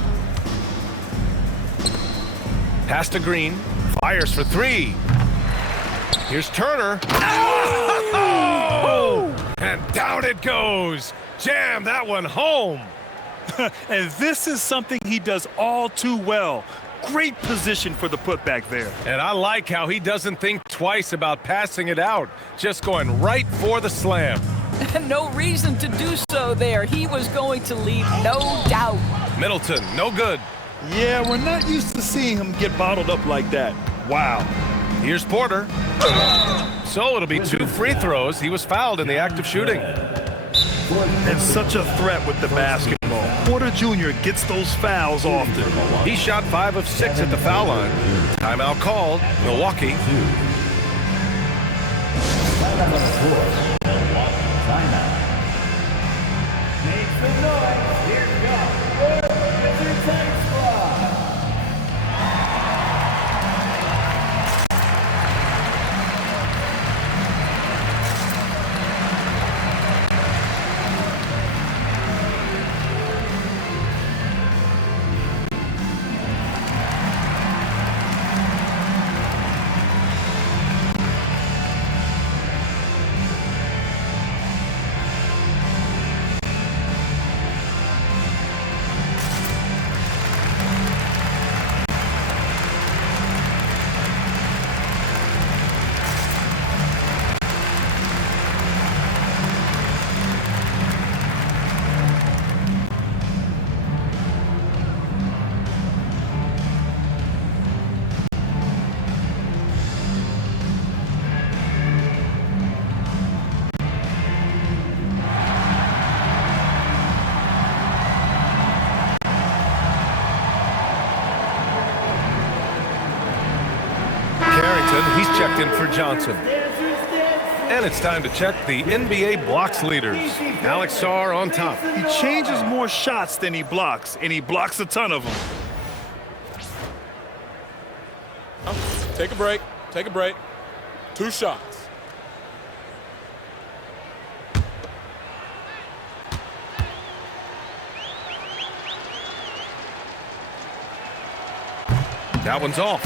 Pass to Green. Fires for 3. Here's Turner. Oh! And down it goes. Jam that one home. And this is something he does all too well. Great position for the putback there. And I like how he doesn't think twice about passing it out, just going right for the slam. No reason to do so there. He was going to leave, no doubt. Middleton, no good. Yeah, we're not used to seeing him get bottled up like that. Wow. Here's Porter. So it'll be 2 free throws. He was fouled in the act of shooting. And such a threat with the basketball. Porter Jr. gets those fouls often. He shot 5 of 6 at the foul line. Timeout called. Milwaukee. Timeout. Make some noise. Here comes the Wizards Ice Squad. He's checked in for Johnson. And it's time to check the NBA blocks leaders. Alex Sarr on top. He changes more shots than he blocks, and he blocks a ton of them. Take a break. Take a break. 2 shots. That one's off.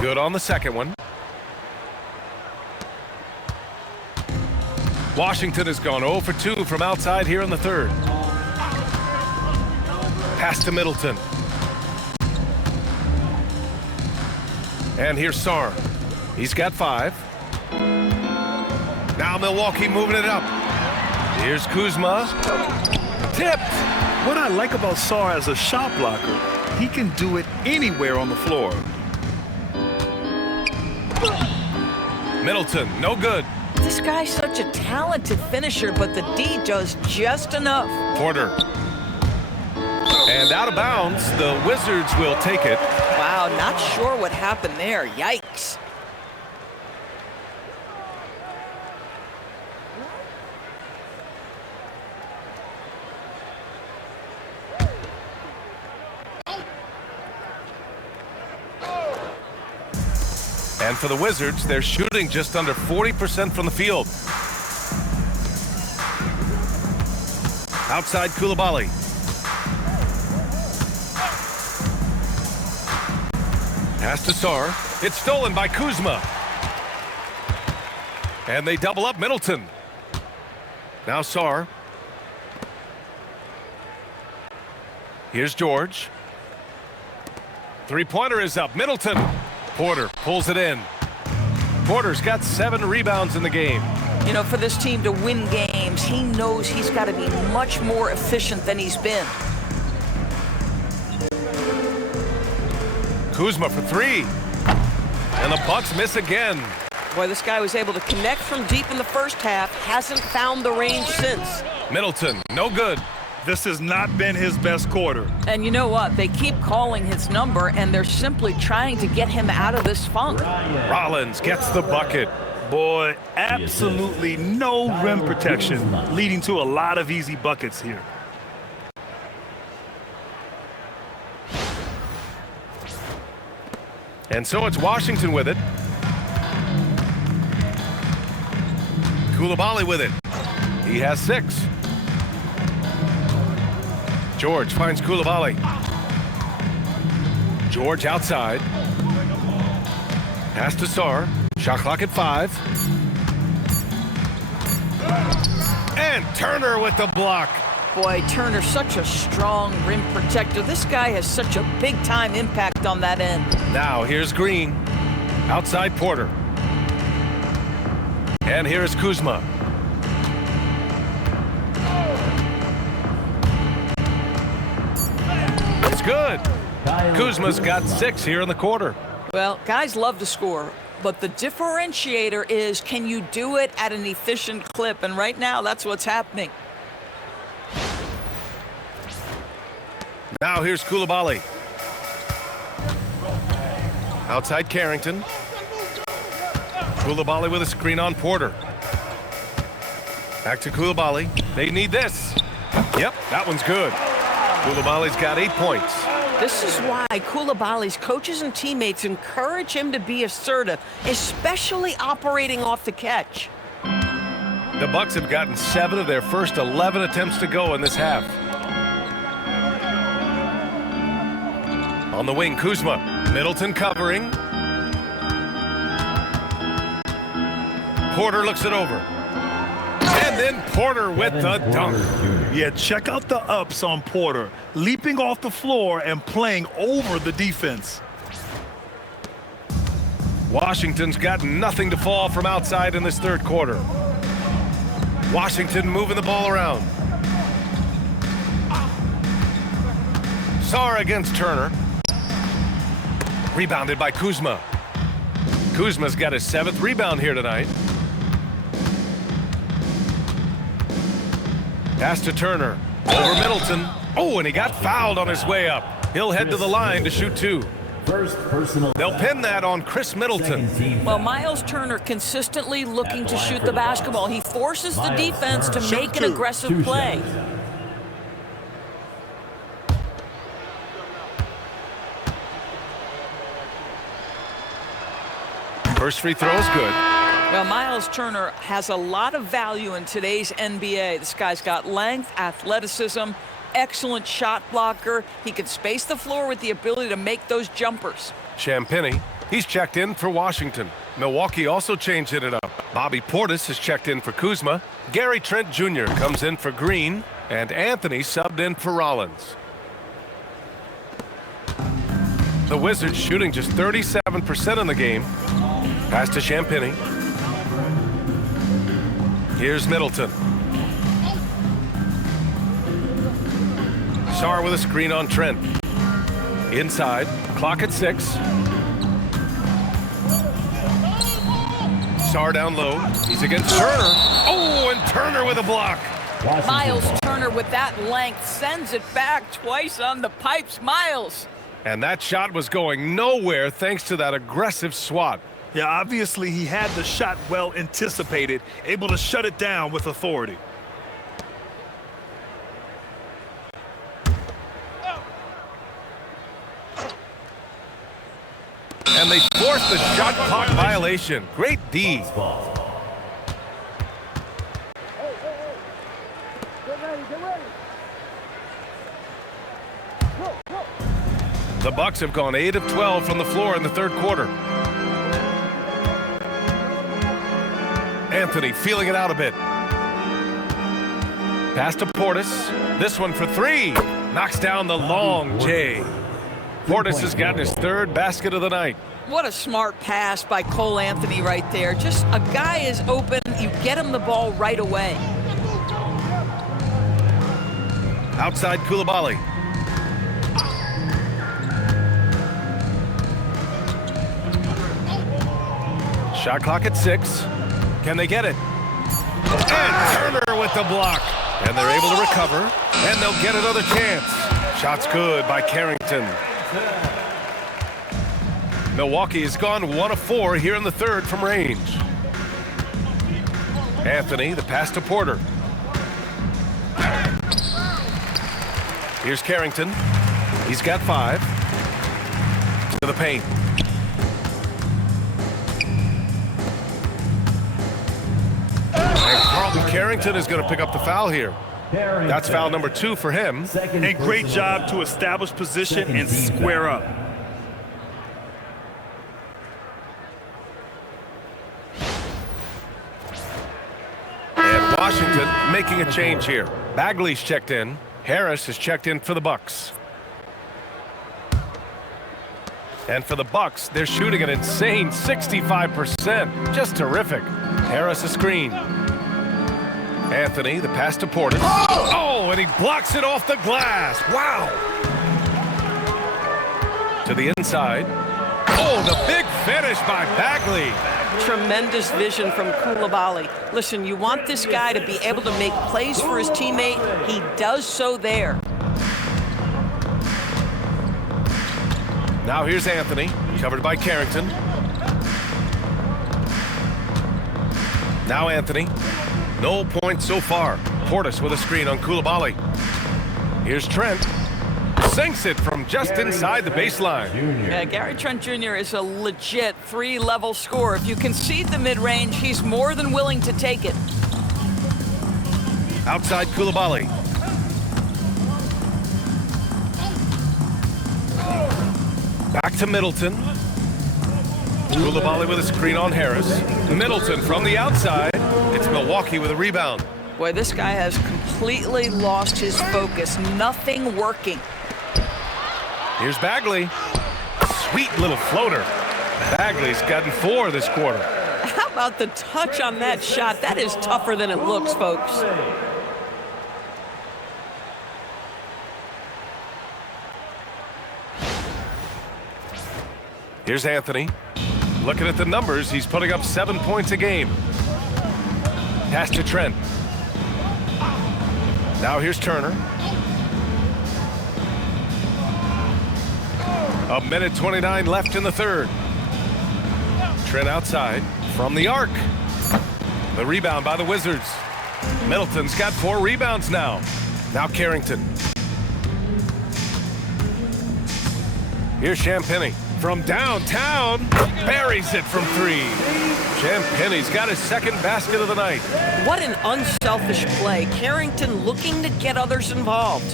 Good on the second one. Washington has gone 0 for 2 from outside here in the third. Pass to Middleton. And here's Sarr. He's got 5. Now Milwaukee moving it up. Here's Kuzma. Tipped. What I like about Sarr as a shot blocker, he can do it anywhere on the floor. Middleton, no good. This guy's such a talented finisher, but the D does just enough. Porter. And out of bounds, the Wizards will take it. Wow, not sure what happened there. Yikes. And for the Wizards, they're shooting just under 40% from the field. Outside Koulibaly. Pass to Sarr. It's stolen by Kuzma. And they double up Middleton. Now Sarr. Here's George. 3-pointer is up. Middleton. Porter pulls it in. Porter's got 7 rebounds in the game. You know, for this team to win games, he knows he's got to be much more efficient than he's been. Kuzma for 3. And the Bucks miss again. Boy, this guy was able to connect from deep in the first half, hasn't found the range since. Middleton, no good. This has not been his best quarter. And you know what? They keep calling his number, and they're simply trying to get him out of this funk. Rollins gets the bucket. Boy, absolutely no rim protection, leading to a lot of easy buckets here. And so it's Washington with it. Koulibaly with it. He has 6. George finds Koulibaly. George outside. Pass to Sarr. Shot clock at 5. And Turner with the block. Boy, Turner's such a strong rim protector. This guy has such a big-time impact on that end. Now here's Green. Outside Porter. And here's Kuzma. It's good. Kuzma's got 6 here in the quarter. Well, guys love to score, but the differentiator is, can you do it at an efficient clip? And right now, that's what's happening. Now here's Koulibaly. Outside Carrington. Koulibaly with a screen on Porter. Back to Koulibaly. They need this. Yep, that one's good. Koulibaly's got 8 points. This is why Koulibaly's coaches and teammates encourage him to be assertive, especially operating off the catch. The Bucks have gotten 7 of their first 11 attempts to go in this half. On the wing, Kuzma. Middleton covering. Porter looks it over. And then Porter with the dunk. Yeah, check out the ups on Porter. Leaping off the floor and playing over the defense. Washington's got nothing to fall from outside in this third quarter. Washington moving the ball around. Sarr against Turner. Rebounded by Kuzma. Kuzma's got his 7th rebound here tonight. Pass to Turner. Over Middleton. Oh, and he got fouled on his way up. He'll head to the line to shoot 2. First personal. They'll pin that on Chris Middleton. Well, Miles Turner consistently looking to shoot the basketball. He forces the defense to make an aggressive play. First free throw is good. Well, Miles Turner has a lot of value in today's NBA. This guy's got length, athleticism, excellent shot blocker. He can space the floor with the ability to make those jumpers. Champagnie, he's checked in for Washington. Milwaukee also changed it up. Bobby Portis has checked in for Kuzma. Gary Trent Jr. comes in for Green. And Anthony subbed in for Rollins. The Wizards shooting just 37% in the game. Pass to Champagnie. Here's Middleton. Sarr with a screen on Trent. Inside, clock at 6. Sarr down low. He's against Turner. Oh, and Turner with a block. Miles Turner with that length sends it back twice on the pipes. Miles. And that shot was going nowhere thanks to that aggressive swat. Yeah, obviously he had the shot well anticipated, able to shut it down with authority. And they forced the shot clock violation. Great D. The Bucks have gone 8 of 12 from the floor in the third quarter. Anthony feeling it out a bit. Pass to Portis. This one for 3. Knocks down the long J. Portis has gotten his 3rd basket of the night. What a smart pass by Cole Anthony right there. Just a guy is open. You get him the ball right away. Outside Koulibaly. Shot clock at 6. Can they get it? And Turner with the block. And they're able to recover. And they'll get another chance. Shot's good by Carrington. Milwaukee has gone 1 of 4 here in the third from range. Anthony, the pass to Porter. Here's Carrington. He's got 5. To the paint. And Carlton Carrington is going to pick up the foul here. That's foul number 2 for him. And great job to establish position and square up. And Washington making a change here. Bagley's checked in. Harris is checked in for the Bucks. And for the Bucks, they're shooting an insane 65%. Just terrific. Harris a screen. Anthony, the pass to Portis. Oh, and he blocks it off the glass. Wow. To the inside. Oh, the big finish by Bagley. Tremendous vision from Coulibaly. Listen, you want this guy to be able to make plays for his teammate. He does so there. Now here's Anthony, covered by Carrington. Now Anthony. No points so far. Portis with a screen on Coulibaly. Here's Trent. Sinks it from just inside the baseline. Yeah, Gary Trent Jr. is a legit 3-level scorer. If you concede the mid-range, he's more than willing to take it. Outside Coulibaly. Back to Middleton. Coulibaly with a screen on Harris. Middleton from the outside. It's Milwaukee with a rebound. Boy, this guy has completely lost his focus. Nothing working. Here's Bagley. Sweet little floater. Bagley's gotten 4 this quarter. How about the touch on that shot? That is tougher than it looks, folks. Here's Anthony. Looking at the numbers, he's putting up 7 points a game. Pass to Trent. Now here's Turner. 1:29 left in the third. Trent outside from the arc. The rebound by the Wizards. Middleton's got 4 rebounds now. Now Carrington. Here's Champagnie. From downtown, buries it from 3. Champagnie's got his second basket of the night. What an unselfish play. Carrington looking to get others involved.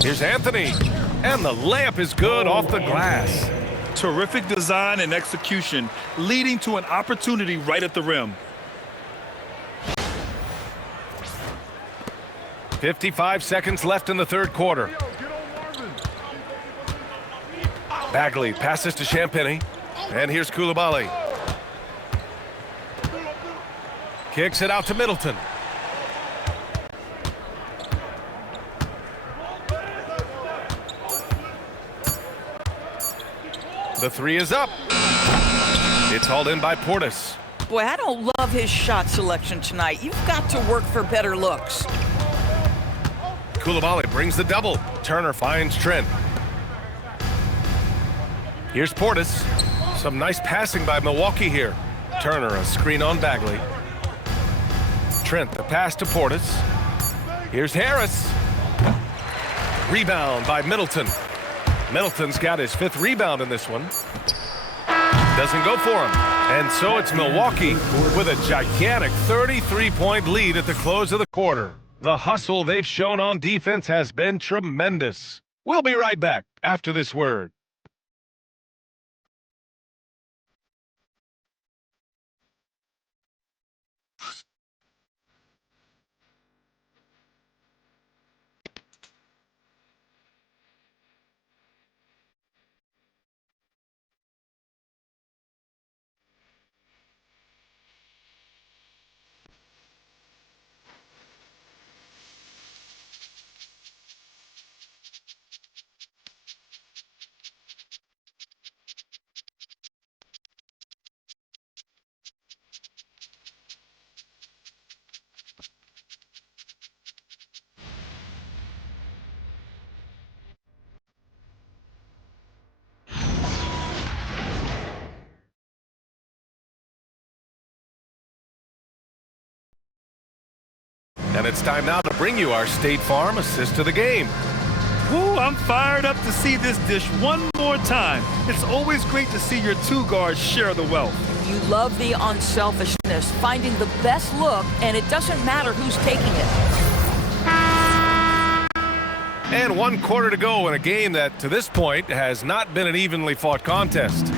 Here's Anthony, and the layup is good off the glass. Terrific design and execution, leading to an opportunity right at the rim. 55 seconds left in the third quarter. Bagley passes to Champagnie, and here's Coulibaly. Kicks it out to Middleton. The 3 is up. It's hauled in by Portis. Boy, I don't love his shot selection tonight. You've got to work for better looks. Coulibaly brings the double. Turner finds Trent. Here's Portis. Some nice passing by Milwaukee here. Turner, a screen on Bagley. Trent, the pass to Portis. Here's Harris. Rebound by Middleton. Middleton's got his 5th rebound in this one. Doesn't go for him. And so it's Milwaukee with a gigantic 33-point lead at the close of the quarter. The hustle they've shown on defense has been tremendous. We'll be right back after this word. And it's time now to bring you our State Farm assist of the game. Ooh, I'm fired up to see this dish one more time. It's always great to see your 2 guards share the wealth. You love the unselfishness, finding the best look, and it doesn't matter who's taking it. And 1 quarter to go in a game that, to this point, has not been an evenly fought contest.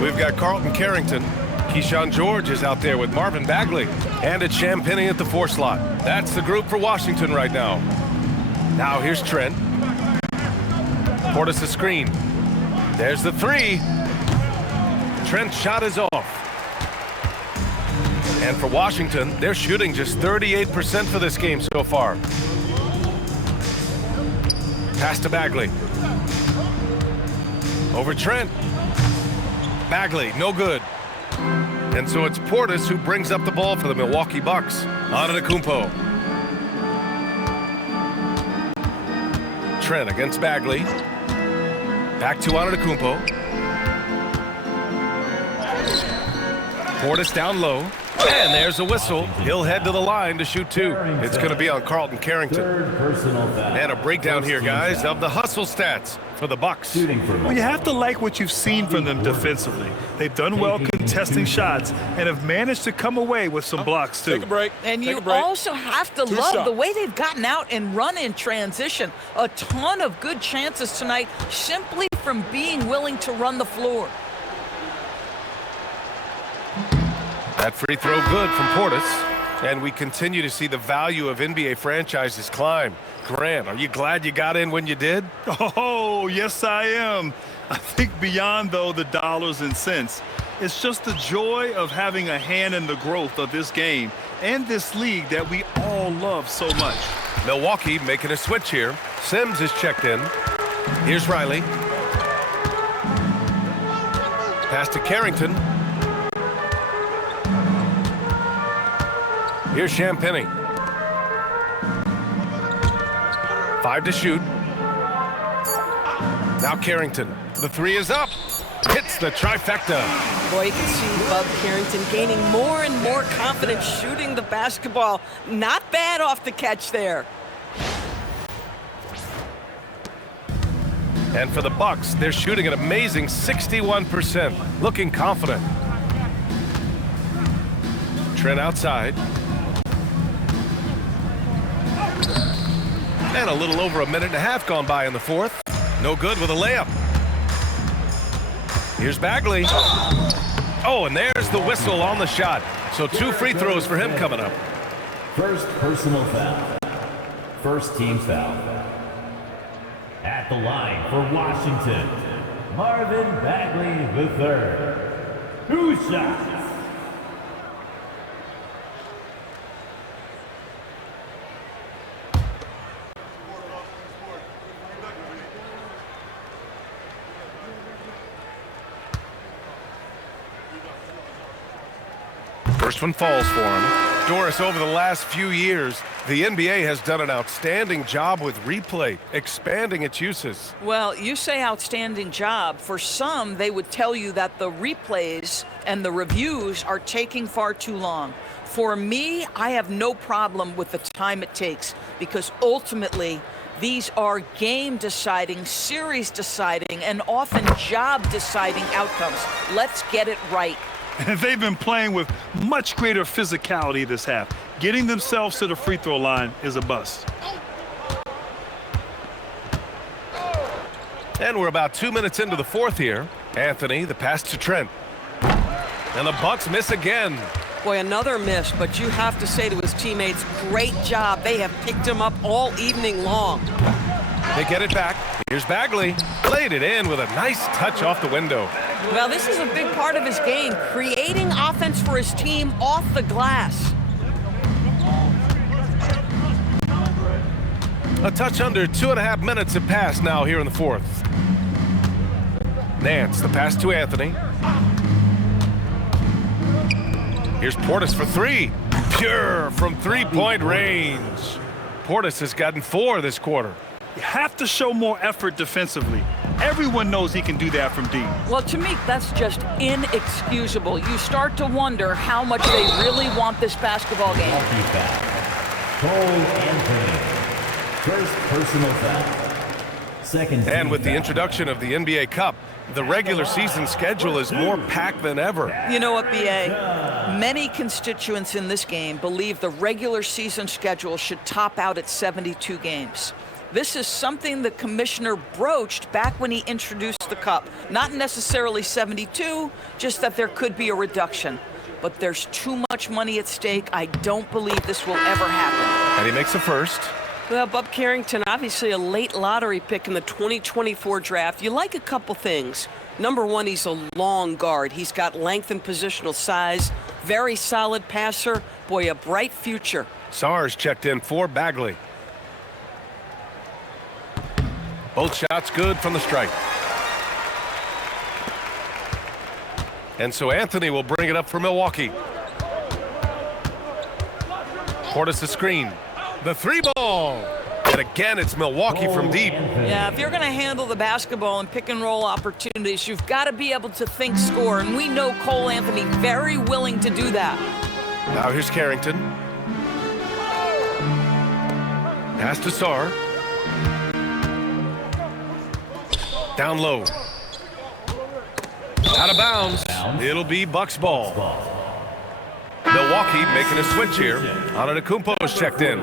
We've got Carlton Carrington. Keyshawn George is out there with Marvin Bagley. And it's Champagnie at the 4 slot. That's the group for Washington right now. Now here's Trent. Portis the screen. There's the 3. Trent's shot is off. And for Washington, they're shooting just 38% for this game so far. Pass to Bagley. Over Trent. Bagley, no good. And so it's Portis who brings up the ball for the Milwaukee Bucks. Antetokounmpo. Trent against Bagley. Back to Antetokounmpo. Portis down low. And there's a whistle. He'll head to the line to shoot 2. It's going to be on Carlton Carrington. And a breakdown here, guys, of the hustle stats for the Bucks. Well, you have to like what you've seen from them defensively. They've done well contesting shots and have managed to come away with some blocks, too. Take a break. And you also have to love the way they've gotten out and run in transition. A ton of good chances tonight simply from being willing to run the floor. That free throw good from Portis. And we continue to see the value of NBA franchises climb. Grant, are you glad you got in when you did? Oh, yes, I am. I think beyond, though, the dollars and cents, it's just the joy of having a hand in the growth of this game and this league that we all love so much. Milwaukee making a switch here. Sims is checked in. Here's Riley. Pass to Carrington. Here's Champagnie. 5 to shoot. Now Carrington. The 3 is up. Hits the trifecta. Boy, you can see Bub Carrington gaining more and more confidence shooting the basketball. Not bad off the catch there. And for the Bucks, they're shooting an amazing 61%. Looking confident. Trent outside. And a little over a minute and a half gone by in the 4th. No good with a layup. Here's Bagley. Oh, and there's the whistle on the shot. So 2 free throws for him coming up. First personal foul. First team foul. At the line for Washington, Marvin Bagley III. 2 shots. First one falls for him. Doris, over the last few years, the NBA has done an outstanding job with replay, expanding its uses. Well, you say outstanding job. For some, they would tell you that the replays and the reviews are taking far too long. For me, I have no problem with the time it takes because ultimately, these are game-deciding, series-deciding, and often job-deciding outcomes. Let's get it right. And they've been playing with much greater physicality this half. Getting themselves to the free throw line is a bust. And we're about 2 minutes into the 4th here. Anthony, the pass to Trent. And the Bucks miss again. Boy, another miss, but you have to say to his teammates, great job. They have picked him up all evening long. They get it back. Here's Bagley. Played it in with a nice touch off the window. Well, this is a big part of his game, creating offense for his team off the glass. A touch under 2.5 minutes have passed now here in the 4th. Nance, the pass to Anthony. Here's Portis for 3. Pure from 3-point range. Portis has gotten 4 this quarter. You have to show more effort defensively. Everyone knows he can do that from deep. Well, to me, that's just inexcusable. You start to wonder how much they really want this basketball game. Cole Anthony. First personal foul. Second. And with the introduction of the NBA Cup, The regular season schedule is more packed than ever. You know what, B.A.? Many constituents in this game believe the regular season schedule should top out at 72 games. This is something the commissioner broached back when he introduced the Cup. Not necessarily 72, just that there could be a reduction. But there's too much money at stake. I don't believe this will ever happen. And he makes a first. Well, Bub Carrington, obviously a late lottery pick in the 2024 draft. You like a couple things. Number one, he's a long guard. He's got length and positional size. Very solid passer. Boy, a bright future. Saar's checked in for Bagley. Both shots good from the strike. And so Anthony will bring it up for Milwaukee. Portis the screen. The three ball. And again, it's Milwaukee from deep. Yeah, if you're going to handle the basketball and pick and roll opportunities, you've got to be able to think score. And we know Cole Anthony very willing to do that. Now here's Carrington. Pass to Saar. Down low. Out of bounds. It'll be Bucks ball. Milwaukee making a switch here. Antetokounmpo's checked in.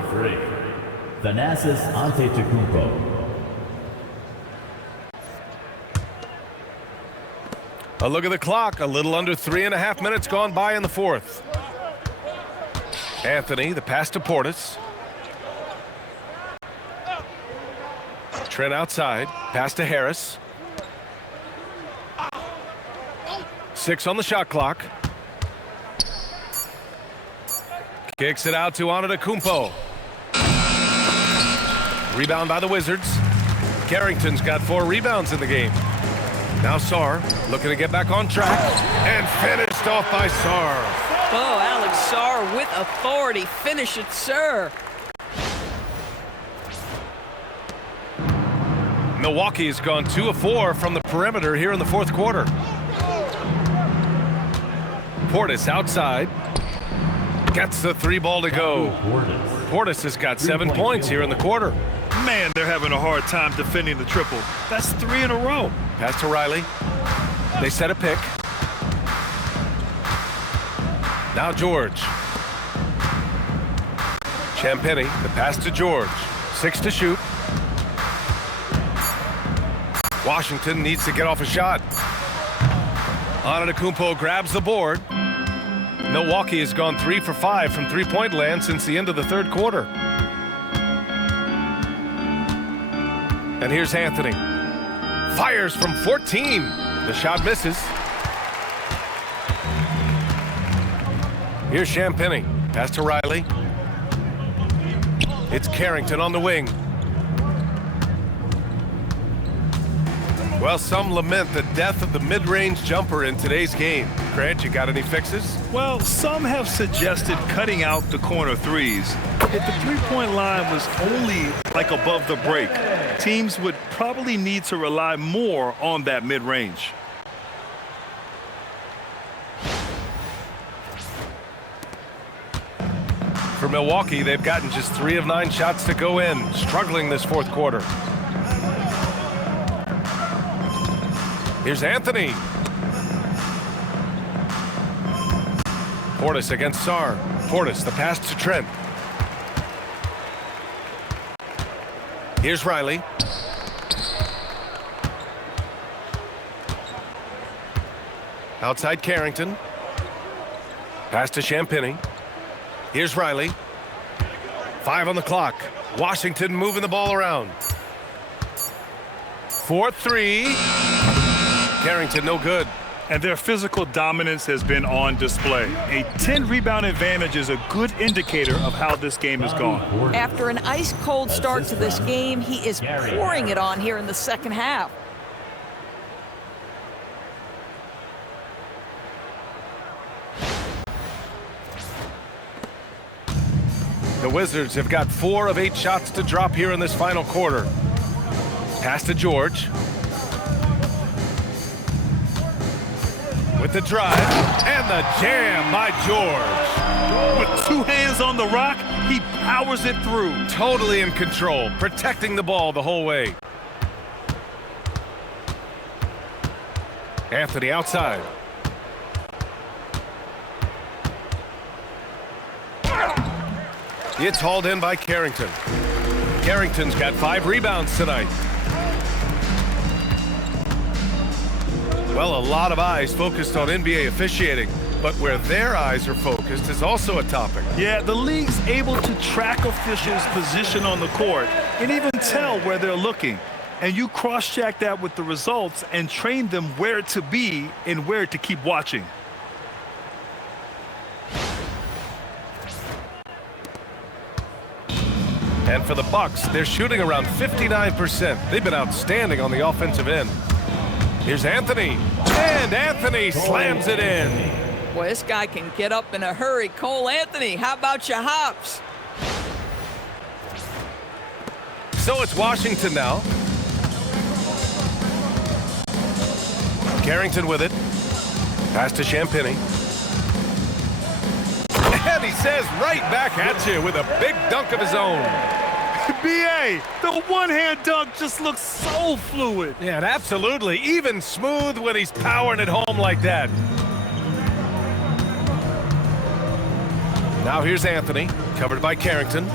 Thanasis Antetokounmpo. A look at the clock. A little under 3.5 minutes gone by in the fourth. Anthony, the pass to Portis. Trent outside. Pass to Harris. 6 on the shot clock. Kicks it out to Antetokounmpo. Rebound by the Wizards. Carrington's got 4 rebounds in the game. Now Saar looking to get back on track. And finished off by Saar. Oh, Alex Saar with authority. Finish it, sir. Milwaukee has gone 2 of 4 from the perimeter here in the fourth quarter. Portis outside. Gets the 3 ball to go. Portis has got 7 points here in the quarter. Man, they're having a hard time defending the triple. That's 3 in a row. Pass to Riley. They set a pick. Now George. Champagnie, the pass to George. 6 to shoot. Washington needs to get off a shot. Antetokounmpo grabs the board. Milwaukee has gone 3 for 5 from three-point land since the end of the third quarter. And here's Anthony. Fires from 14. The shot misses. Here's Champagnie. Pass to Riley. It's Carrington on the wing. Well, some lament the death of the mid-range jumper in today's game. Grant, you got any fixes? Well, some have suggested cutting out the corner threes. If the three-point line was only like above the break, teams would probably need to rely more on that mid-range. For Milwaukee, they've gotten just 3 of 9 shots to go in, struggling this fourth quarter. Here's Anthony. Portis against Saar. Portis, the pass to Trent. Here's Riley. Outside Carrington. Pass to Champagnie. Here's Riley. 5 on the clock. Washington moving the ball around. 4-3. Carrington no good. And their physical dominance has been on display. A 10-rebound advantage is a good indicator of how this game has gone. After an ice-cold start to this game, he is pouring it on here in the second half. The Wizards have got 4 of 8 shots to drop here in this final quarter. Pass to George. With the drive and the jam by George. With 2 hands on the rock, he powers it through. Totally in control, protecting the ball the whole way. Anthony outside. It's hauled in by Carrington. Carrington's got 5 rebounds tonight. Well, a lot of eyes focused on NBA officiating, but where their eyes are focused is also a topic. Yeah, the league's able to track officials' position on the court and even tell where they're looking. And you cross-check that with the results and train them where to be and where to keep watching. And for the Bucks, they're shooting around 59%. They've been outstanding on the offensive end. Here's Anthony, and Anthony slams it in. Boy, this guy can get up in a hurry. Cole Anthony, how about your hops? So it's Washington now. Carrington with it. Pass to Champagny. And he says right back at you with a big dunk of his own. B.A., the one-hand dunk just looks so fluid. Yeah, and absolutely. Even smooth when he's powering it home like that. Now here's Anthony, covered by Carrington.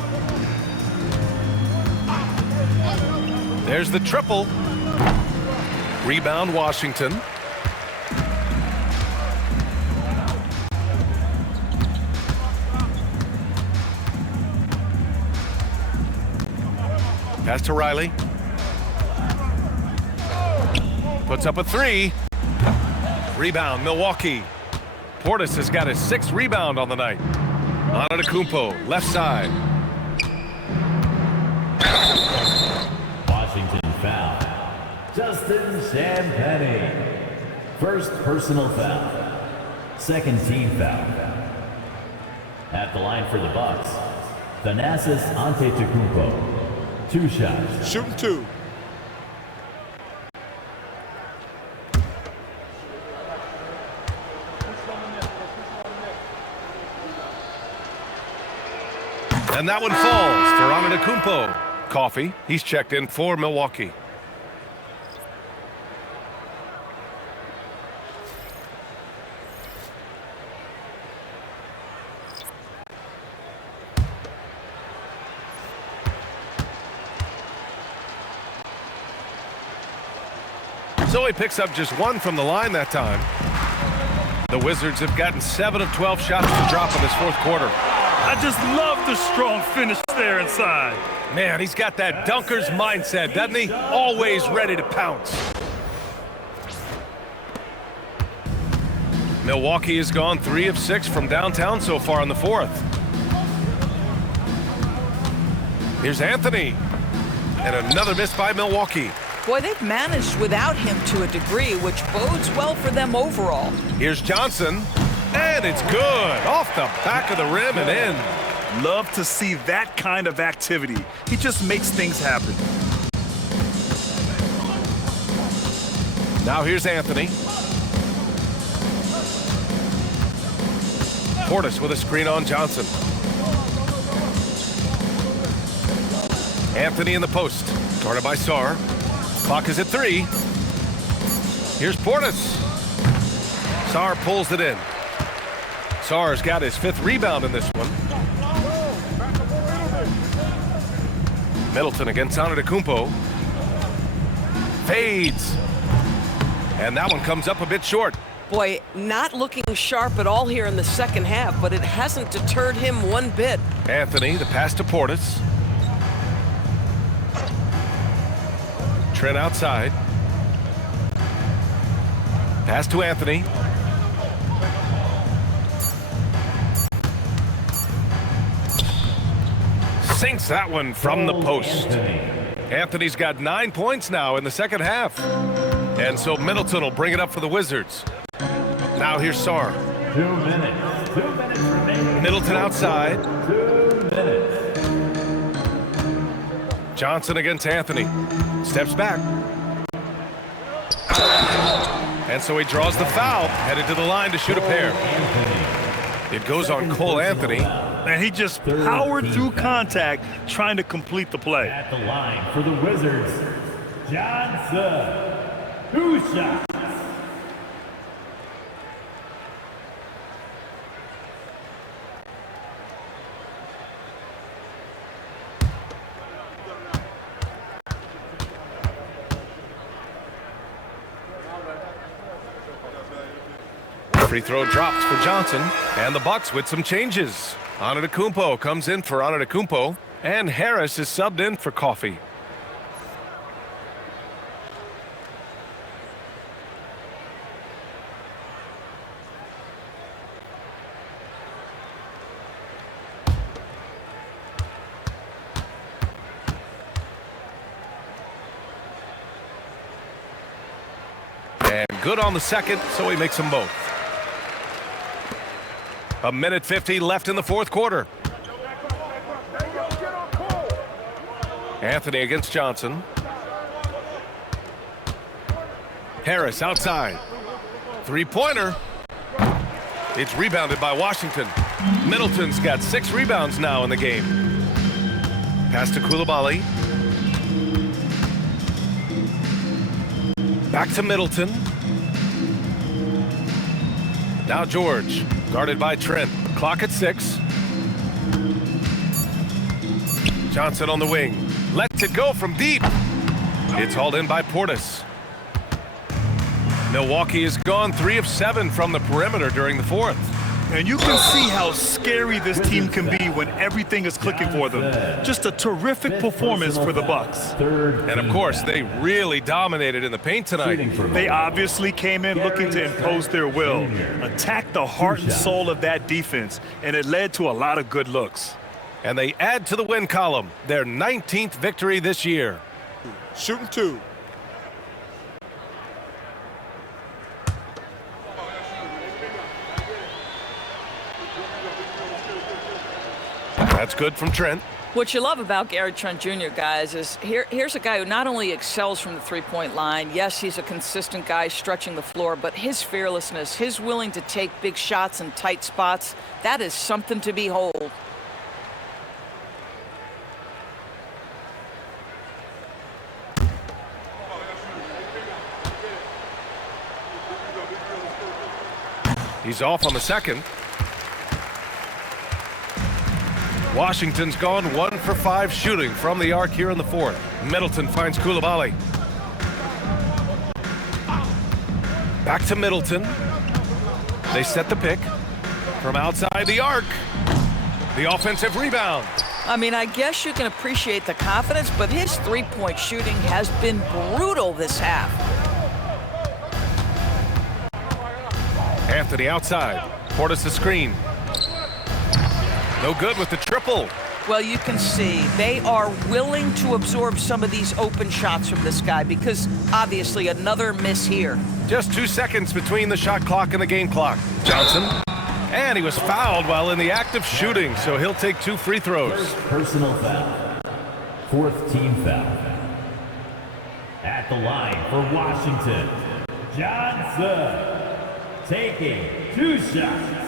There's the triple. Rebound, Washington. Pass to Riley. Puts up a 3. Rebound, Milwaukee. Portis has got his 6th rebound on the night. Antetokounmpo, left side. Washington foul. Justin Champagny. First personal foul. Second team foul. At the line for the Bucks, Thanasis Antetokounmpo. 2 shots. Shooting 2. And that one falls for Antetokounmpo. Coffee, he's checked in for Milwaukee. So he picks up just 1 from the line that time. The Wizards have gotten 7 of 12 shots to drop in this 4th quarter. I just love the strong finish there inside. Man, he's got that dunker's mindset, doesn't he? Always ready to pounce. Milwaukee has gone 3 of 6 from downtown so far in the 4th. Here's Anthony. And another miss by Milwaukee. Boy, they've managed without him to a degree, which bodes well for them overall. Here's Johnson. And it's good. Off the back of the rim and in. Love to see that kind of activity. He just makes things happen. Now here's Anthony. Portis with a screen on Johnson. Anthony in the post. Guarded by Sarr. Clock is at 3. Here's Portis. Sarr pulls it in. Sarr's got his 5th rebound in this one. Middleton against Antetokounmpo. Fades. And that one comes up a bit short. Boy, not looking sharp at all here in the second half, but it hasn't deterred him one bit. Anthony, the pass to Portis. Trent outside. Pass to Anthony. Sinks that one from the post. Anthony's got 9 points now in the second half. And so Middleton will bring it up for the Wizards. Now here's Sarr. 2 minutes. 2 minutes remaining. Middleton outside. 2 minutes. Johnson against Anthony. Steps back. And so he draws the foul, headed to the line to shoot a pair. It goes on Cole Anthony. And he just powered through contact trying to complete the play. At the line for the Wizards, Johnson. 2 shots. Free throw drops for Johnson, and the Bucks with some changes. Antetokounmpo comes in for Antetokounmpo, and Harris is subbed in for Coffee. And good on the second, so he makes them both. A minute 50 left in the fourth quarter. Anthony against Johnson. Harris outside. Three-pointer. It's rebounded by Washington. Middleton's got 6 rebounds now in the game. Pass to Coulibaly. Back to Middleton. Now George, guarded by Trent. Clock at 6. Johnson on the wing. Lets it go from deep. It's hauled in by Portis. Milwaukee has gone 3 of 7 from the perimeter during the fourth. And you can see how scary this team can be when everything is clicking for them. Just a terrific performance for the Bucks. And of course, they really dominated in the paint tonight. They obviously came in looking to impose their will, attack the heart and soul of that defense, and it led to a lot of good looks. And they add to the win column, their 19th victory this year. Shooting 2. That's good from Trent. What you love about Gary Trent Jr., guys, is here's a guy who not only excels from the three-point line. Yes, he's a consistent guy stretching the floor, but his fearlessness, his willing to take big shots in tight spots, that is something to behold. He's off on the second. Washington's gone 1 for 5 shooting from the arc here in the fourth. Middleton finds Coulibaly. Back to Middleton. They set the pick from outside the arc. The offensive rebound. I mean, I guess you can appreciate the confidence, but his three-point shooting has been brutal this half. Anthony outside. Portis the screen. No good with the triple. Well, you can see they are willing to absorb some of these open shots from this guy because obviously another miss here. Just 2 seconds between the shot clock and the game clock. Johnson. And he was fouled while in the act of shooting, so he'll take 2 free throws. First personal foul. 4th team foul. At the line for Washington, Johnson taking 2 shots.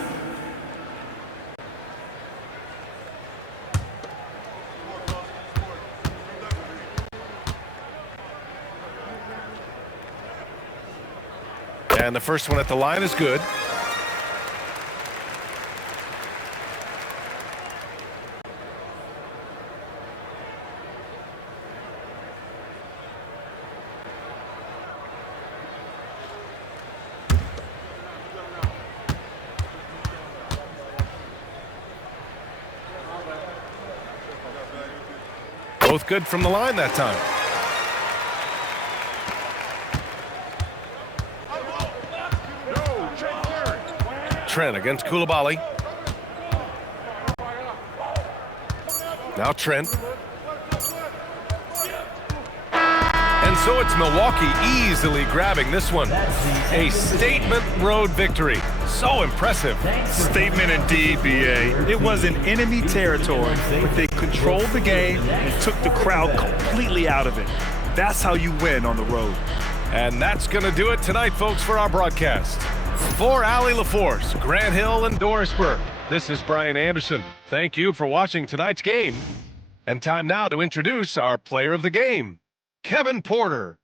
And the first one at the line is good. Both good from the line that time. Trent against Coulibaly. Now Trent. And so it's Milwaukee easily grabbing this one. A statement road victory. So impressive. Statement indeed, B.A. It was in enemy territory, but they controlled the game and took the crowd completely out of it. That's how you win on the road. And that's going to do it tonight, folks, for our broadcast. For Allie LaForce, Grant Hill, and Dorisburg, this is Brian Anderson. Thank you for watching tonight's game. And time now to introduce our player of the game, Kevin Porter.